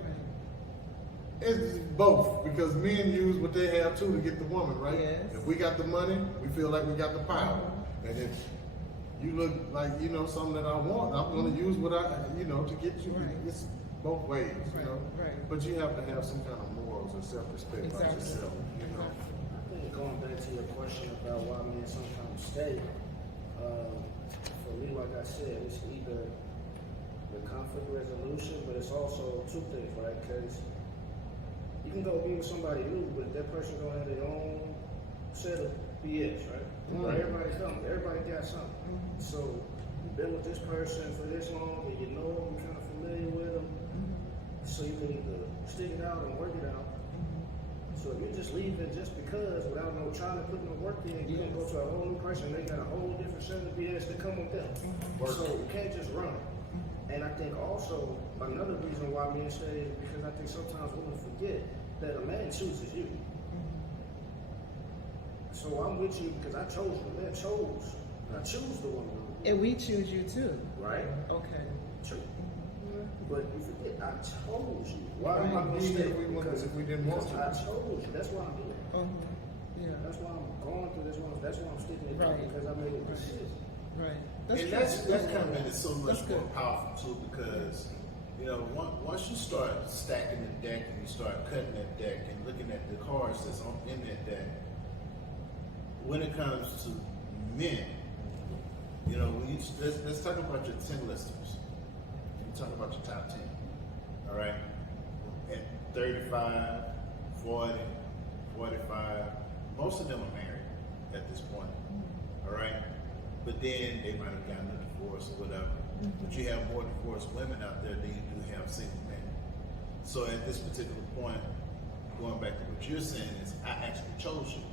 it's both, because men use what they have too to get the woman, right? Yes. If we got the money, we feel like we got the power. And if you look like, something that I want, I'm going to use what I, to get you. Right. It's both ways, Right. But you have to have some kind of morals and self-respect about Exactly. yourself, I think going back to your question about why men sometimes stay, for me, like I said, it's either the conflict resolution, but it's also two things, right? Because you can go be with somebody new, but that person gonna have their own set of BS, right? Everybody got something. So you've been with this person for this long, and you know them, you're kind of familiar with them. So you can either stick it out and work it out. So if you just leave it just because, without trying to put no work in, you're gonna go to a whole new person. They got a whole different set of BS that come with them. So you can't just run. And I think also another reason why men stay is because I think sometimes women forget that a man chooses you. So I'm with you because I chose you. Man chose. I choose the woman. And we choose you too. Right? Okay. True. But you forget, I chose you. Why Right. am I going to stay? Because if we didn't want to. I chose you. That's why I'm here. Yeah. That's why I'm going through this one. That's why I'm sticking it out, Right. because I made a decision. Right. And true. that comment is so much That's more good. powerful too, because once you start stacking the deck and you start cutting that deck and looking at the cards that's in that deck, when it comes to men, let's talk about your 10 listers. You talk about your top 10, all right? At 35, 40, 45, most of them are married at this point, all right? But then they might have gotten a divorce or whatever. But you have more divorced women out there than you do have single men. So at this particular point, going back to what you're saying is, I actually chose you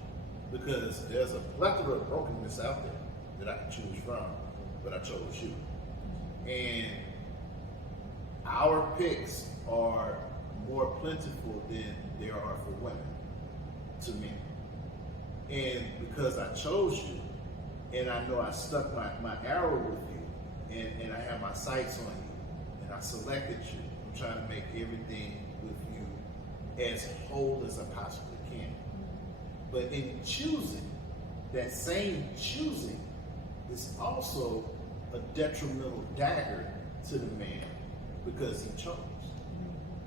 because there's a plethora of brokenness out there that I can choose from, but I chose you. And our picks are more plentiful than there are for women, to me. And because I chose you, and I know I stuck my arrow with you, and I have my sights on you, and I selected you. I'm trying to make everything with you as whole as I possibly can. But in choosing, that same choosing is also a detrimental dagger to the man, because he chose.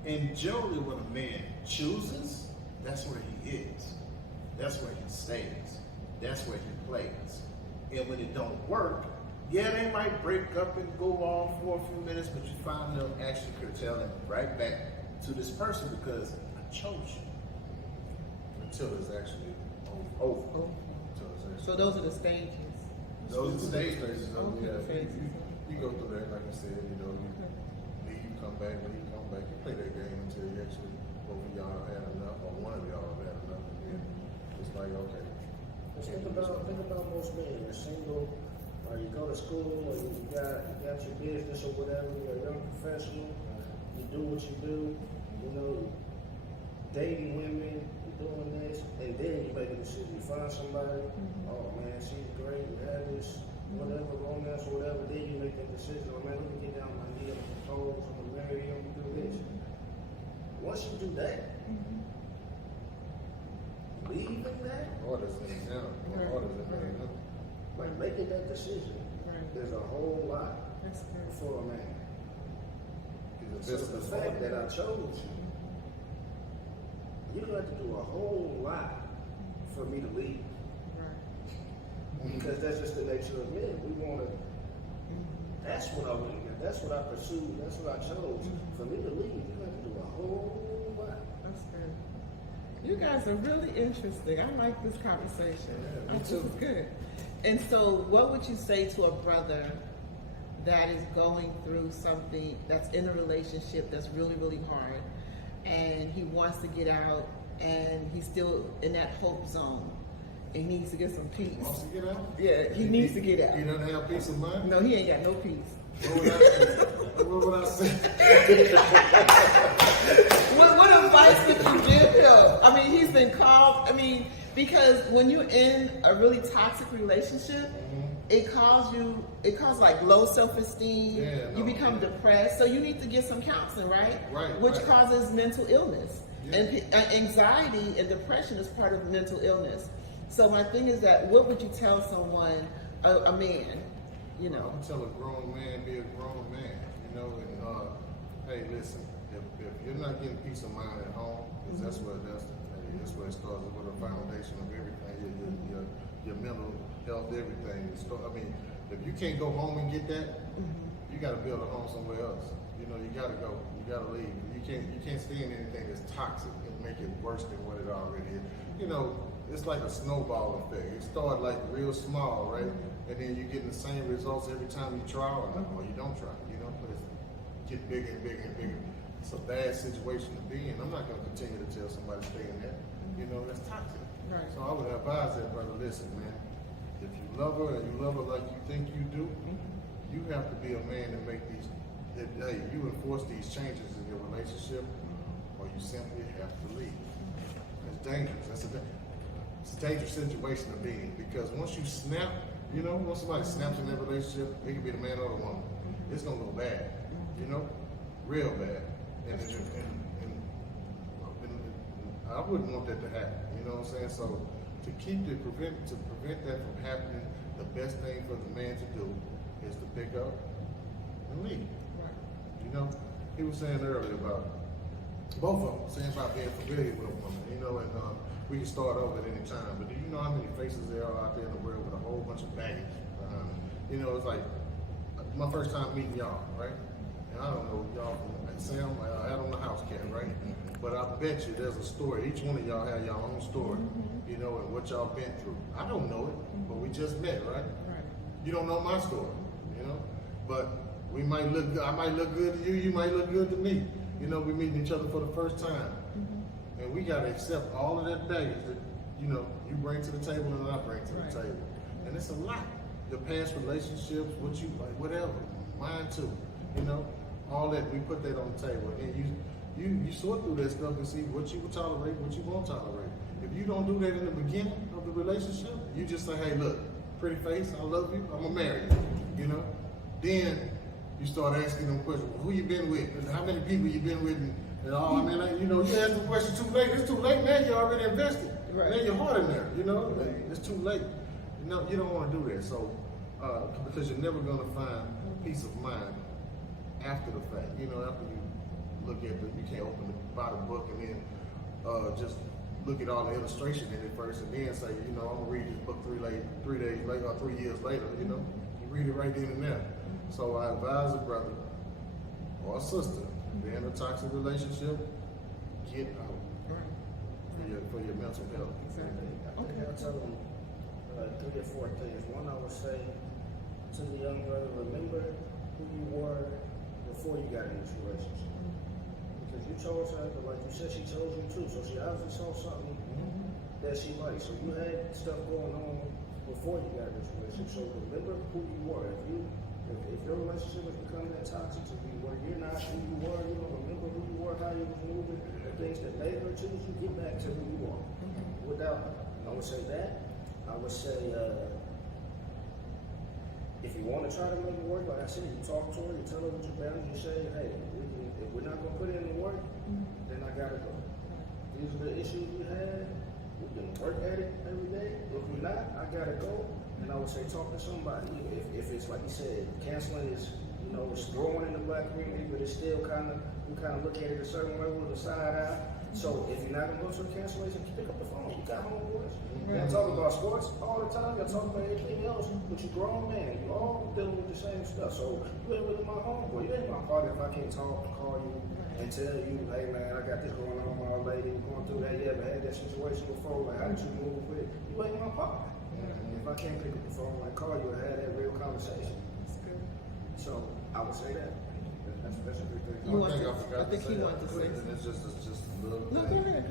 And generally when a man chooses, that's where he is. That's where he stays. That's where he plays. And when it don't work, yeah, they might break up and go on for a few minutes, but you find them actually curtailing right back to this person because I chose you. Until it's actually over. Until it's actually So those are the stages. Those are the stages. Okay, Yeah, phases. you go through that, like I said, you know, you leave, come back, leave, come back. You play that game until you actually, both of y'all had enough, or one of y'all had enough. And then it's like, okay. Think about most men. You're single, or you go to school, or you got your business or whatever. You're a young professional. You do what you do. You know, dating women, you're doing this, and then you make a decision. You find somebody. Oh man, she's great. You have this, whatever romance or whatever. Then you make that decision. Oh man, let me get down on my knee. I'm gonna propose. I'm gonna marry you. I'm gonna do this. Once you do that, leaving that. Orders in the now. Orders in the now. Like making that decision, there's a whole lot That's good. for a man. He's So the fact that I chose you don't have to do a whole lot for me to leave. Right. Because that's just the nature of men. We want to, that's what I went at. That's what I pursued. That's what I chose. For me to leave, you have to do a whole lot. That's good. You guys are really interesting. I like this conversation. Yeah, me This too. is good. And so, what would you say to a brother that is going through something that's in a relationship that's really, really hard, and he wants to get out, and he's still in that hope zone, and he needs to get some peace? Wants to get out? Yeah, he needs to get out. He doesn't have peace of mind? No, he ain't got no peace. What would I say? What advice would you give him? I mean, he's been called. I mean, because when you're in a really toxic relationship, it causes like low self-esteem. Yeah, you become depressed. So you need to get some counseling, right? Right, Which right. causes mental illness. Yeah. And anxiety and depression is part of mental illness. So my thing is that, what would you tell someone, a man, you know? I'm tell a grown man, be a grown man, you know, and hey, listen, if you're not getting peace of mind at home, because that's where it starts with the foundation of everything, your mental health, everything. If you can't go home and get that, you got to build a home somewhere else. You know, you got to go, you got to leave. You can't stay in anything that's toxic and make it worse than what it already is. You know, it's like a snowball effect. It started like real small, right? And then you're getting the same results every time you try or you don't try, you know, but it's get bigger and bigger and bigger. It's a bad situation to be in. I'm not going to continue to tell somebody to stay in that. You know, that's toxic. Right. So I would advise that brother, listen, man, if you love her and you love her like you think you do, you have to be a man to make these, you enforce these changes in your relationship, or you simply have to leave. It's dangerous. It's a dangerous situation to be in, because once you snap, you know, once somebody snaps in that relationship, it could be the man or the woman. It's gonna go bad, you know, real bad. And I wouldn't want that to happen. You know what I'm saying? So to prevent that from happening, the best thing for the man to do is to pick up and leave. Right. You know, he was saying earlier about both of them, saying about being familiar with a woman. You know, and we can start over at any time. But do you know how many faces there are out there in the world with a whole bunch of baggage behind them? You know, it's like my first time meeting y'all, right? And I don't know y'all from Sam, I had on the house cat, right? But I bet you there's a story. Each one of y'all have your own story, you know, and what y'all been through. I don't know it, but we just met, right? Right. You don't know my story, you know, but we might look good. I might look good to you. You might look good to me. You know, we meeting each other for the first time, and we gotta accept all of that baggage that you know you bring to the table and I bring to the table, and it's a lot. Your past relationships, what you like, whatever, mine too. You know, all that we put that on the table, and you sort through that stuff and see what you will tolerate, what you won't tolerate. If you don't do that in the beginning of the relationship, you just say, hey, look, pretty face, I love you, I'm gonna marry you, you know? Then you start asking them questions, well, who you been with? How many people you been with? And all, I mean, like, you know, you ask the question too late. It's too late now, you already invested. Right. Now your heart in there, you know? It's too late. You know, you don't wanna do that. So, because you're never gonna find peace of mind after the fact. You know, after you look at you can't buy the book and then just look at all the illustration in it first and then say, you know, I'm gonna read this book 3 days later or 3 years later. You know, you read it right then and there. So I advise a brother or a sister, they're in a toxic relationship, get out for your mental health. Exactly. Okay, I'll tell them 3 or 4 things. One, I would say to the young brother, remember who you were before you got in this relationship. Because you told her, but like you said, she told you too. So she obviously saw something that she liked. So you had stuff going on before you got in this relationship. So remember who you were. If your relationship has become that toxic to be where you're not who you were, you don't remember who you were, how you was moving, the things that made her choose you, get back to who you are. Without her. I would say that. I would say, if you want to try to make it work, like I said, you talk to her, you tell her what your boundaries, you say, hey, if we're not going to put in the work, then I got to go. These are the issues we had. We can work at it every day. If we're not, I got to go. And I would say, talk to somebody. If it's like you said, counseling is, you know, it's growing in the black community, but it's still you kind of look at it a certain way with the side eye. So if you're not going to go to a cancellation, pick up the phone. You got homeboys. Y'all talk about sports all the time. Y'all talk about anything else, but you grown man. You all dealing with the same stuff. So you ain't really my homeboy. You ain't my partner if I can't call you and tell you, hey man, I got this going on, my old lady, we're going through that. You ever had that situation before? Like, how did you move with it? You ain't my partner. If I can't pick up the phone, like call you and have that real conversation. That's good. So I would say that. That's a good thing. One thing I forgot I think to he say, wanted to say and it's just a little No, thing. go ahead.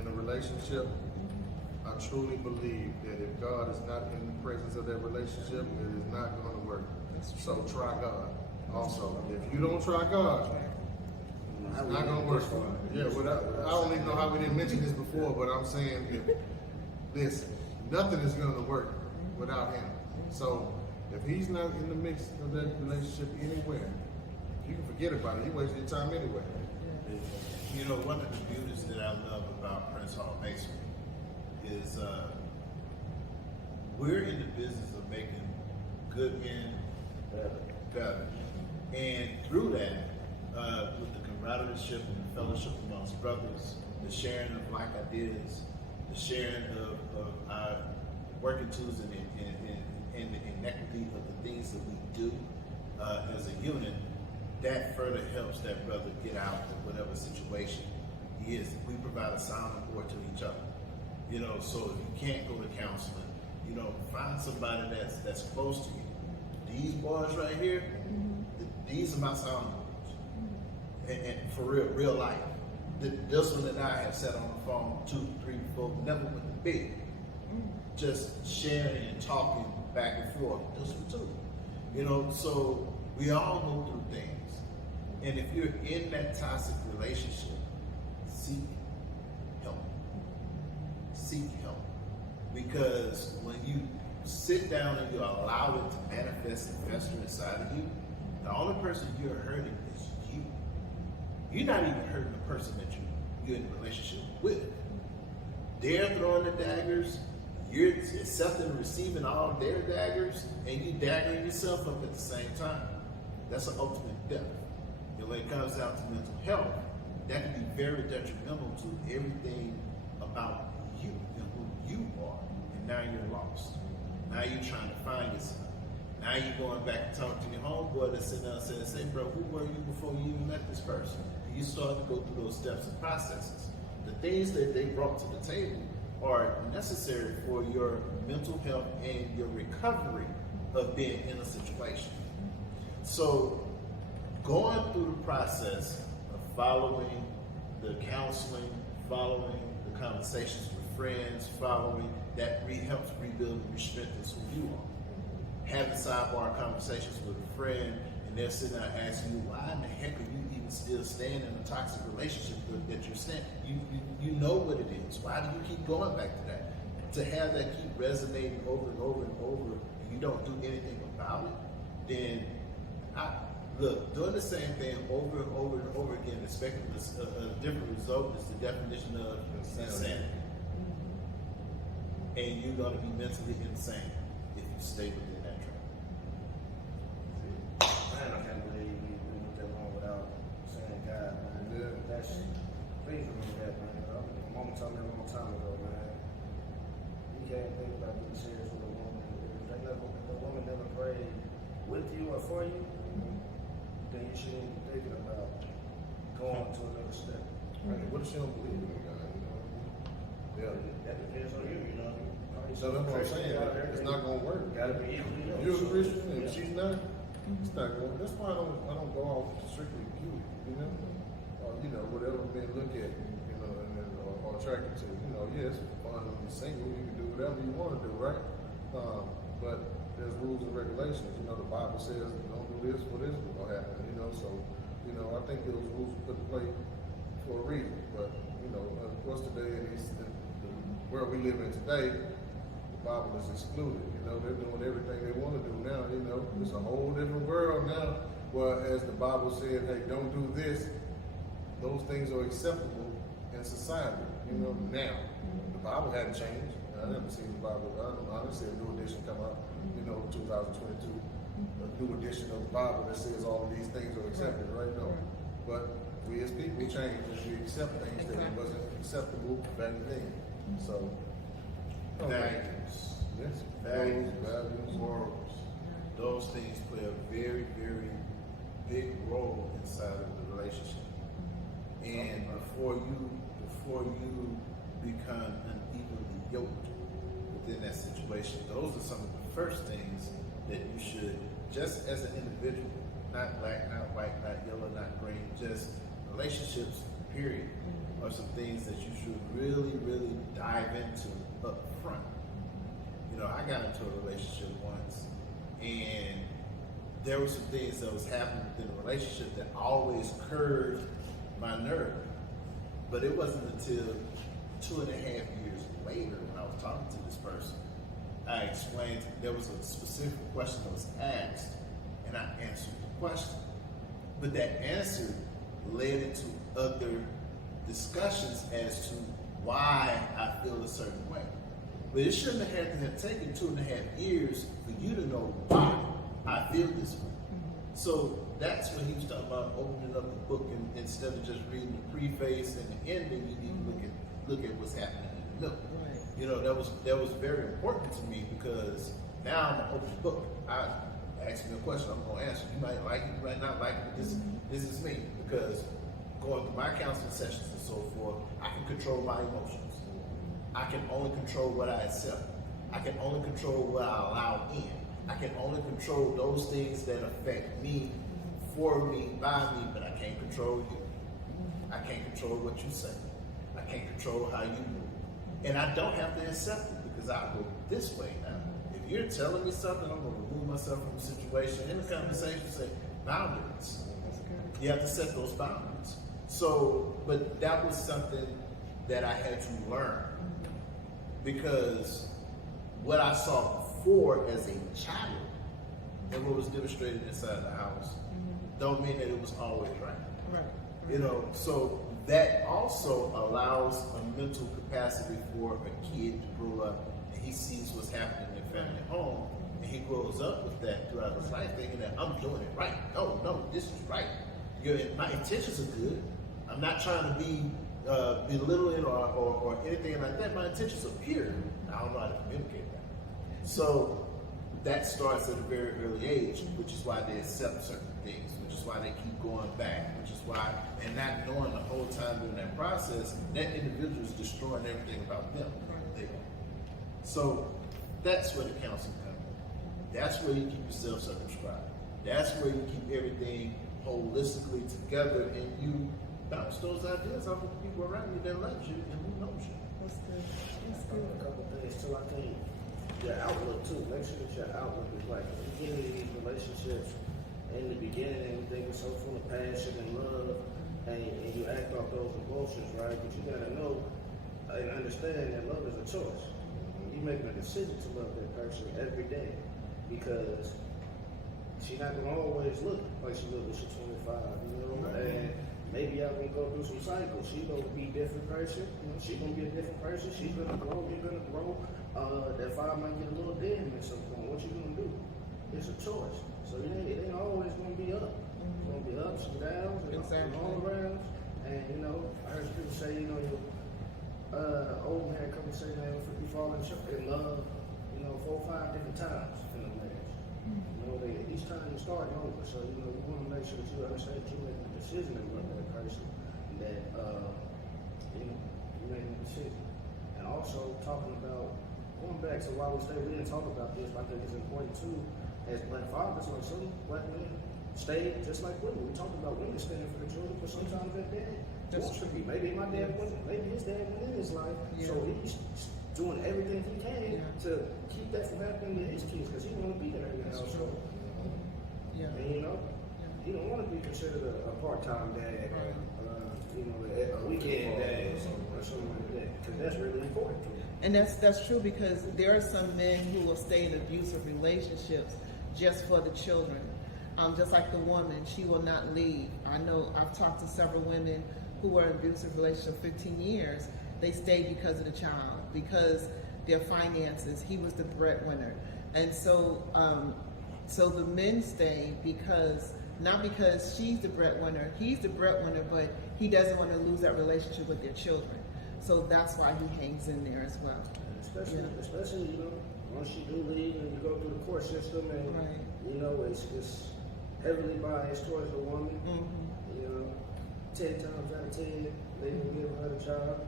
In a relationship, I truly believe that if God is not in the presence of that relationship, it is not going to work. So try God. Also, if you don't try God, it's not going to work. Yeah, I don't even know how we didn't mention this before, but I'm saying, listen, nothing is going to work without Him. So if He's not in the mix of that relationship anywhere, you can forget about it. He wasted your time anyway. You know, one of the beauties that I love about Prince Hall Masonry is we're in the business of making good men better. And through that, with the camaraderie and the fellowship amongst brothers, the sharing of like ideas, the sharing of our working tools and the inequity of the things that we do as a unit, that further helps that brother get out of whatever situation he is. We provide a sounding board to each other. You know, so if you can't go to counseling, you know, find somebody that's close to you. These boys right here, these are my sounding boards. And for real life. This one and I have sat on the phone 2, 3, 4, never went to bed. Just sharing and talking back and forth. This one too. You know, so we all go through things. And if you're in that toxic relationship, seek help. Seek help. Because when you sit down and you allow it to manifest and fester inside of you, the only person you're hurting is you. You're not even hurting the person that you're in a relationship with. They're throwing the daggers, you're accepting and receiving all their daggers, and you daggering yourself up at the same time. That's an ultimate death. And when it comes down to mental health, that can be very detrimental to everything about you and who you are. And now you're lost. Now you're trying to find yourself. Now you're going back and talking to your homeboy that's sitting down and saying, bro, who were you before you even met this person? And you start to go through those steps and processes. The things that they brought to the table are necessary for your mental health and your recovery of being in a situation. So going through the process of following the counseling, following the conversations with friends, following that helps rebuild and re-strengthens who you are. Having sidebar conversations with a friend and they're sitting there asking you, why in the heck are you even still staying in a toxic relationship that you're staying? You know what it is. Why do you keep going back to that? To have that keep resonating over and over and over and you don't do anything about it, then doing the same thing over and over and over again, expecting a different result is the definition of insanity. And you're going to be mentally insane if you stay within that track. Man, I can't believe we you can't think about being serious with a woman. If the woman never prayed with you or for you, then you shouldn't be thinking about going to another step. Right. What if she don't believe in God? Yeah. That depends on you, you know. So that's what I'm saying. It's not gonna work. Gotta be equally yoked. You're a Christian, and she's not. It's not going. That's why I don't go off strictly beauty, you know, or whatever men look at, and then or attracted to. Yes, fun when you're single, you can do whatever you want to do, right? But there's rules and regulations. The Bible says don't do this, what is going to happen, So, I think those rules are put in place for a reason. But of course, today in the world we live in today, the Bible is excluded. They're doing everything they want to do now. It's a whole different world now. Well, as the Bible said, hey, don't do this. Those things are acceptable in society. Now the Bible hadn't changed. I never seen the Bible. I didn't see a new edition come out. 2022, a new edition of the Bible that says all of these things are accepted. Right? No, but we as people change and we accept things that wasn't acceptable back then. So Values. yes, Values, values, morals, those things play a very, very big role inside of the relationship. And before you become unevenly yoked within that situation, those are some of the first things that you should, just as an individual, not black, not white, not yellow, not green, just relationships, period, are some things that you should really, really dive into up front. I got into a relationship once, and there were some things that was happening within the relationship that always curved my nerve. But it wasn't until 2.5 years later when I was talking to this person, I explained there was a specific question that was asked, and I answered the question. But that answer led into other discussions as to why I feel a certain way. But it shouldn't have had to have taken 2.5 years for you to know why I feel this way. So that's when he was talking about opening up the book, and instead of just reading the preface and the ending, you need to look at what's happening in the middle. That was very important to me, because now I'm gonna open the book. Ask me a question, I'm gonna answer. You might like it, you might not like it. This is me, because going through my counseling sessions and so forth, I can control my emotions. I can only control what I accept. I can only control what I allow in. I can only control those things that affect me, for me, by me, but I can't control you. I can't control what you say. I can't control how you move. And I don't have to accept it, because I go this way now. If you're telling me something, I'm going to remove myself from the situation. In the conversation, say boundaries. You have to set those boundaries. So, but that was something that I had to learn, because what I saw before as a child and what was demonstrated inside the house don't mean that it was always right. So that also allows a mental capacity for a kid to grow up, and he sees what's happening in their family home, and he grows up with that throughout his life, thinking that I'm doing it right. No, this is right. My intentions are good. I'm not trying to be belittling or anything like that. My intentions are pure. I don't know how to communicate that. So that starts at a very early age, which is why they accept certain things, which is why they keep going back, which is why, and not knowing the whole time during that process, that individual is destroying everything about them. So that's where the counseling comes in. That's where you keep yourself circumscribed. That's where you keep everything holistically together, and you bounce those ideas off of the people around you that love you and who knows you. That's good. That's A good. couple things too. I think your outlook too. Make sure that your outlook is right. When you get into these relationships, in the beginning, everything is so full of passion and love, and you act off those emotions, right? But you gotta know and understand that love is a choice. You making a decision to love that person every day, because she's not gonna always look like she looked when she's 25, and maybe y'all gonna go through some cycles. She's gonna be a different person, she's gonna be a different person, she's gonna grow, you're gonna grow. That fire might get a little dim at some point. What you gonna do? It's a choice. So it ain't always gonna be up. It's gonna be ups and downs and all around. And I heard people say, old man come and say, man, we fall in love, 4 or 5 different times in the marriage. Each time you start over, so you want to make sure that you understand that you're making a decision about that person, and that you're making a decision. And also talking about going back to why we didn't talk about this, but I think it's important too. As black fathers, or some black men stay just like women. We talked about women staying for the children, but sometimes their dad wants to be. Maybe my dad wasn't. Maybe his dad went in his life, so he's doing everything he can to keep that from happening to his kids because he want to be there. So, and he don't want to be considered a part-time dad, a weekend dad or something like that, because that's really important to him. And that's true, because there are some men who will stay in abusive relationships just for the children. Just like the woman, she will not leave. I know I've talked to several women who were in abusive relationships 15 years. They stayed because of the child, because their finances. He was the breadwinner, and so the men stay not because she's the breadwinner, he's the breadwinner, but he doesn't want to lose that relationship with their children. So that's why he hangs in there as well. Especially, once you do leave and you go through the court system and, it's heavily biased towards the woman. 10 times out of 10, they will give her the child.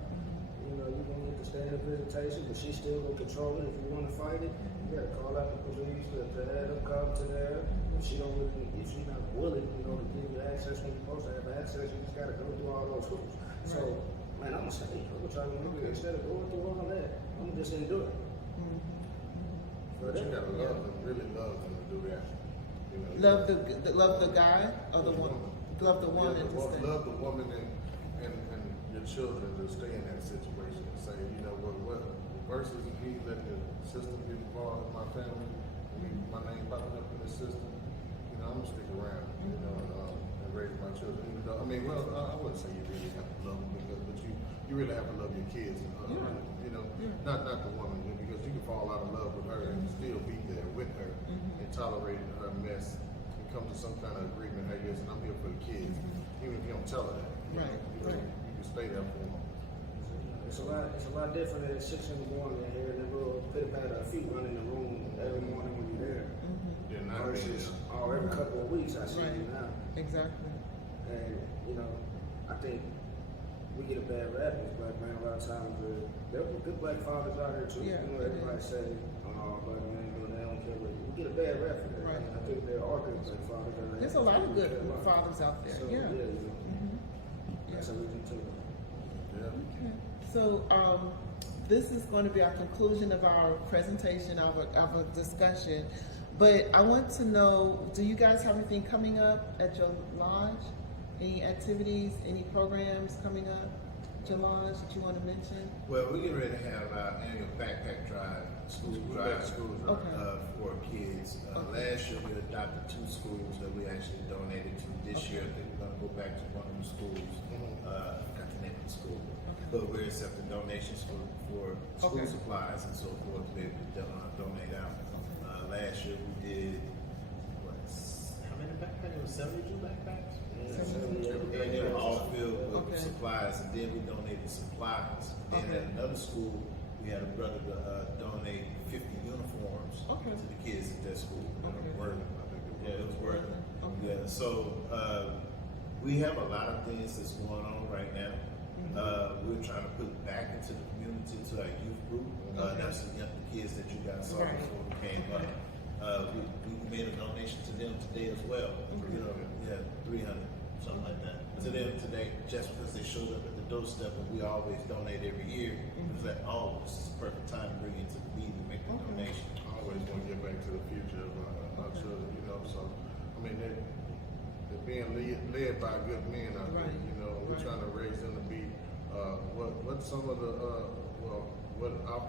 You're going to get the standard visitation, but she's still going to control it. If you want to fight it, you got to call out the police to have them come to there. If she's not willing, to give you access when you're supposed to have access, you just got to go through all those hoops. So, man, I'm going to stay. I'm going to try to remember, instead of going through all that, I'm going to just endure it. But you gotta really love them to do that. Love the guy or the woman. Love the woman to stay. Love the woman and your children to stay in that situation and say, what versus me letting the system get involved in my family, my name popping up in the system, I'm gonna stick around, and raise my children. Even though, I wouldn't say you really have to love them, but you really have to love your kids, not the woman, because you can fall out of love with her and still be there with her and tolerate her mess and come to some kind of agreement. Hey, listen, I'm here for the kids, even if you don't tell her that. You can stay there for them. It's a lot different than 6 in the morning and hearing that little pitter-patter of feet running in the room every morning when you're there. Versus every couple of weeks I see you now. Exactly. And I think we get a bad rap as black men a lot of times. There are good black fathers out here too. Everybody say, black men they don't care what we get a bad rap for that. Right. I think there are good black fathers out there. There's a lot of good fathers out there. So, that's a reason too. Okay. So this is going to be our conclusion of our presentation, of a discussion. But I want to know, do you guys have anything coming up at your lodge? Any activities, any programs coming up at your lodge that you want to mention? Well, we're getting ready to have our annual backpack drive, school drive for kids. Last year we adopted 2 schools that we actually donated to. This year I think we're going to go back to one of the schools, Continental School. But we're accepting donations for school supplies and so forth to be able to donate out. Last year we did, how many backpacks? It was 72 backpacks? And they were all filled with supplies, and then we donated supplies. And at another school, we had a brother donate 50 uniforms to the kids at that school. Worthing, I think it was. Yeah, it was Worthing. Yeah, so we have a lot of things that's going on right now. We're trying to put back into the community, to our youth group. That's the kids that you guys saw before we came up. We made a donation to them today as well. 300, something like that. To them today, just because they showed up at the doorstep, and we always donate every year. It's like, this is the perfect time to bring it to the meeting and make the donation. I always want to get back to the future of our children, so they're being led by good men out there, we're trying to raise them to be what some of the what our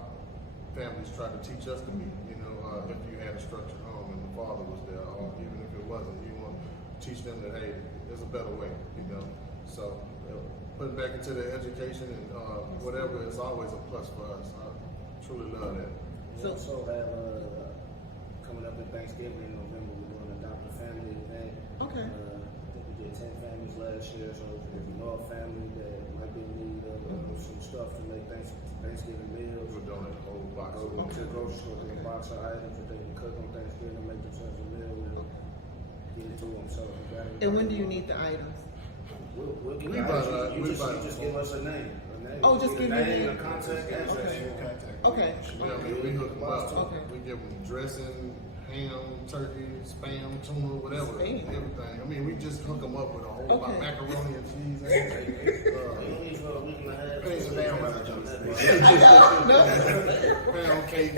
families try to teach us to be, if you had a structured home and the father was there, or even if it wasn't, you want to teach them that, hey, there's a better way, so putting back into their education and whatever is always a plus for us. I truly love that. We also have coming up in Thanksgiving in November, we're doing an Adopt a Family event. I think we did 10 families last year, so if you know a family that might be in need of some stuff to make Thanksgiving meals, We're doing a whole box go of to the grocery store, get a box of items that they can cook on Thanksgiving and make themselves a meal, we'll get it to them. So if you got it, And when do you need the items? we'll give We you about, you just give us a name. Oh, just give me a name. a contact address. Okay. Yeah, we hook them up. Okay. We give them dressing, ham, turkey, spam, tuna, whatever, Spam. everything. I mean, we just hook them up with a whole lot Okay. of macaroni and cheese. Pound cake,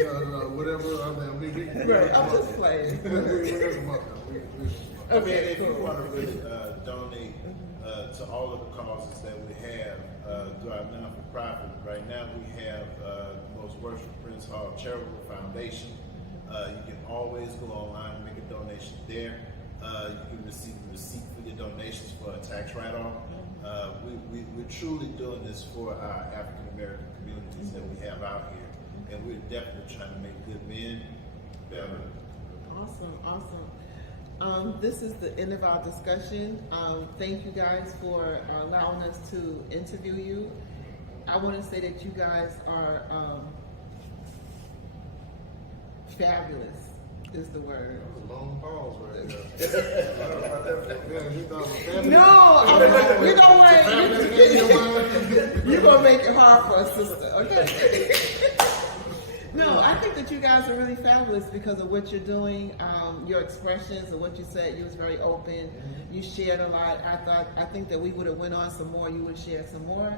whatever. I mean, Right, I'm just playing. we hook them up. We hook 'em up. Okay, if you want to really donate to all of the causes that we have through our non-for-profit, right now we have the Most Worshipful Prince Hall Charitable Foundation. You can always go online and make a donation there. You can receive a receipt for your donations for a tax write-off. We're truly doing this for our African American communities that we have out here, and we're definitely trying to make good men better. Awesome. This is the end of our discussion. Thank you guys for allowing us to interview you. I want to say that you guys are fabulous, is the word. That was a long pause right there. No, you know what? You're gonna make it hard for a sister, okay? No, I think that you guys are really fabulous because of what you're doing. Your expressions and what you said, you was very open. You shared a lot. I think that we would have went on some more. You would have shared some more,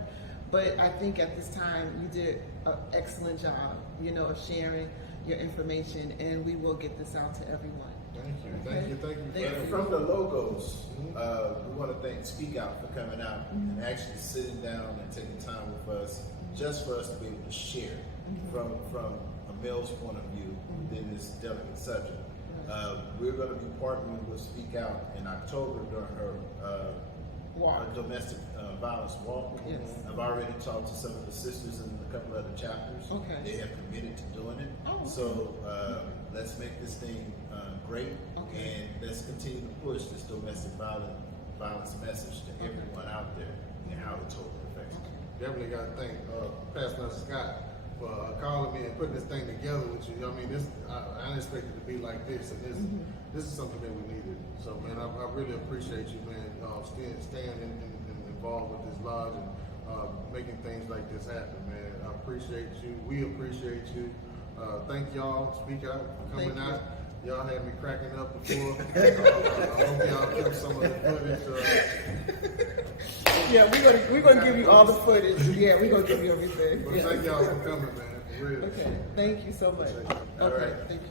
but I think at this time you did an excellent job, of sharing your information, and we will get this out to everyone. Thank you. And from the logos, we want to thank SpeakOut for coming out and actually sitting down and taking time with us, just for us to be able to share from a male's point of view within this delicate subject. We're going to be partnering with SpeakOut in October during her domestic violence walk. Yes. I've already talked to some of the sisters in a couple of the chapters. Okay. They have committed to doing it. Oh, okay. So let's make this thing great, Okay. and let's continue to push this domestic violence message to everyone out there and how it totally affects them. Definitely got to thank Pastor Scott for calling me and putting this thing together with you. I mean, I didn't expect it to be like this, and this is something that we needed. So, man, I really appreciate you, man, staying involved with this lodge and making things like this happen, man. I appreciate you. We appreciate you. Thank y'all, SpeakOut, for coming out. Y'all had me cracking up before. I hope y'all kept some of the footage. Yeah, we're gonna give you all the footage. Yeah, we're gonna give you everything. But Yeah. thank y'all for coming, man. For real. Okay, thank you so much. All Okay, right. thank you.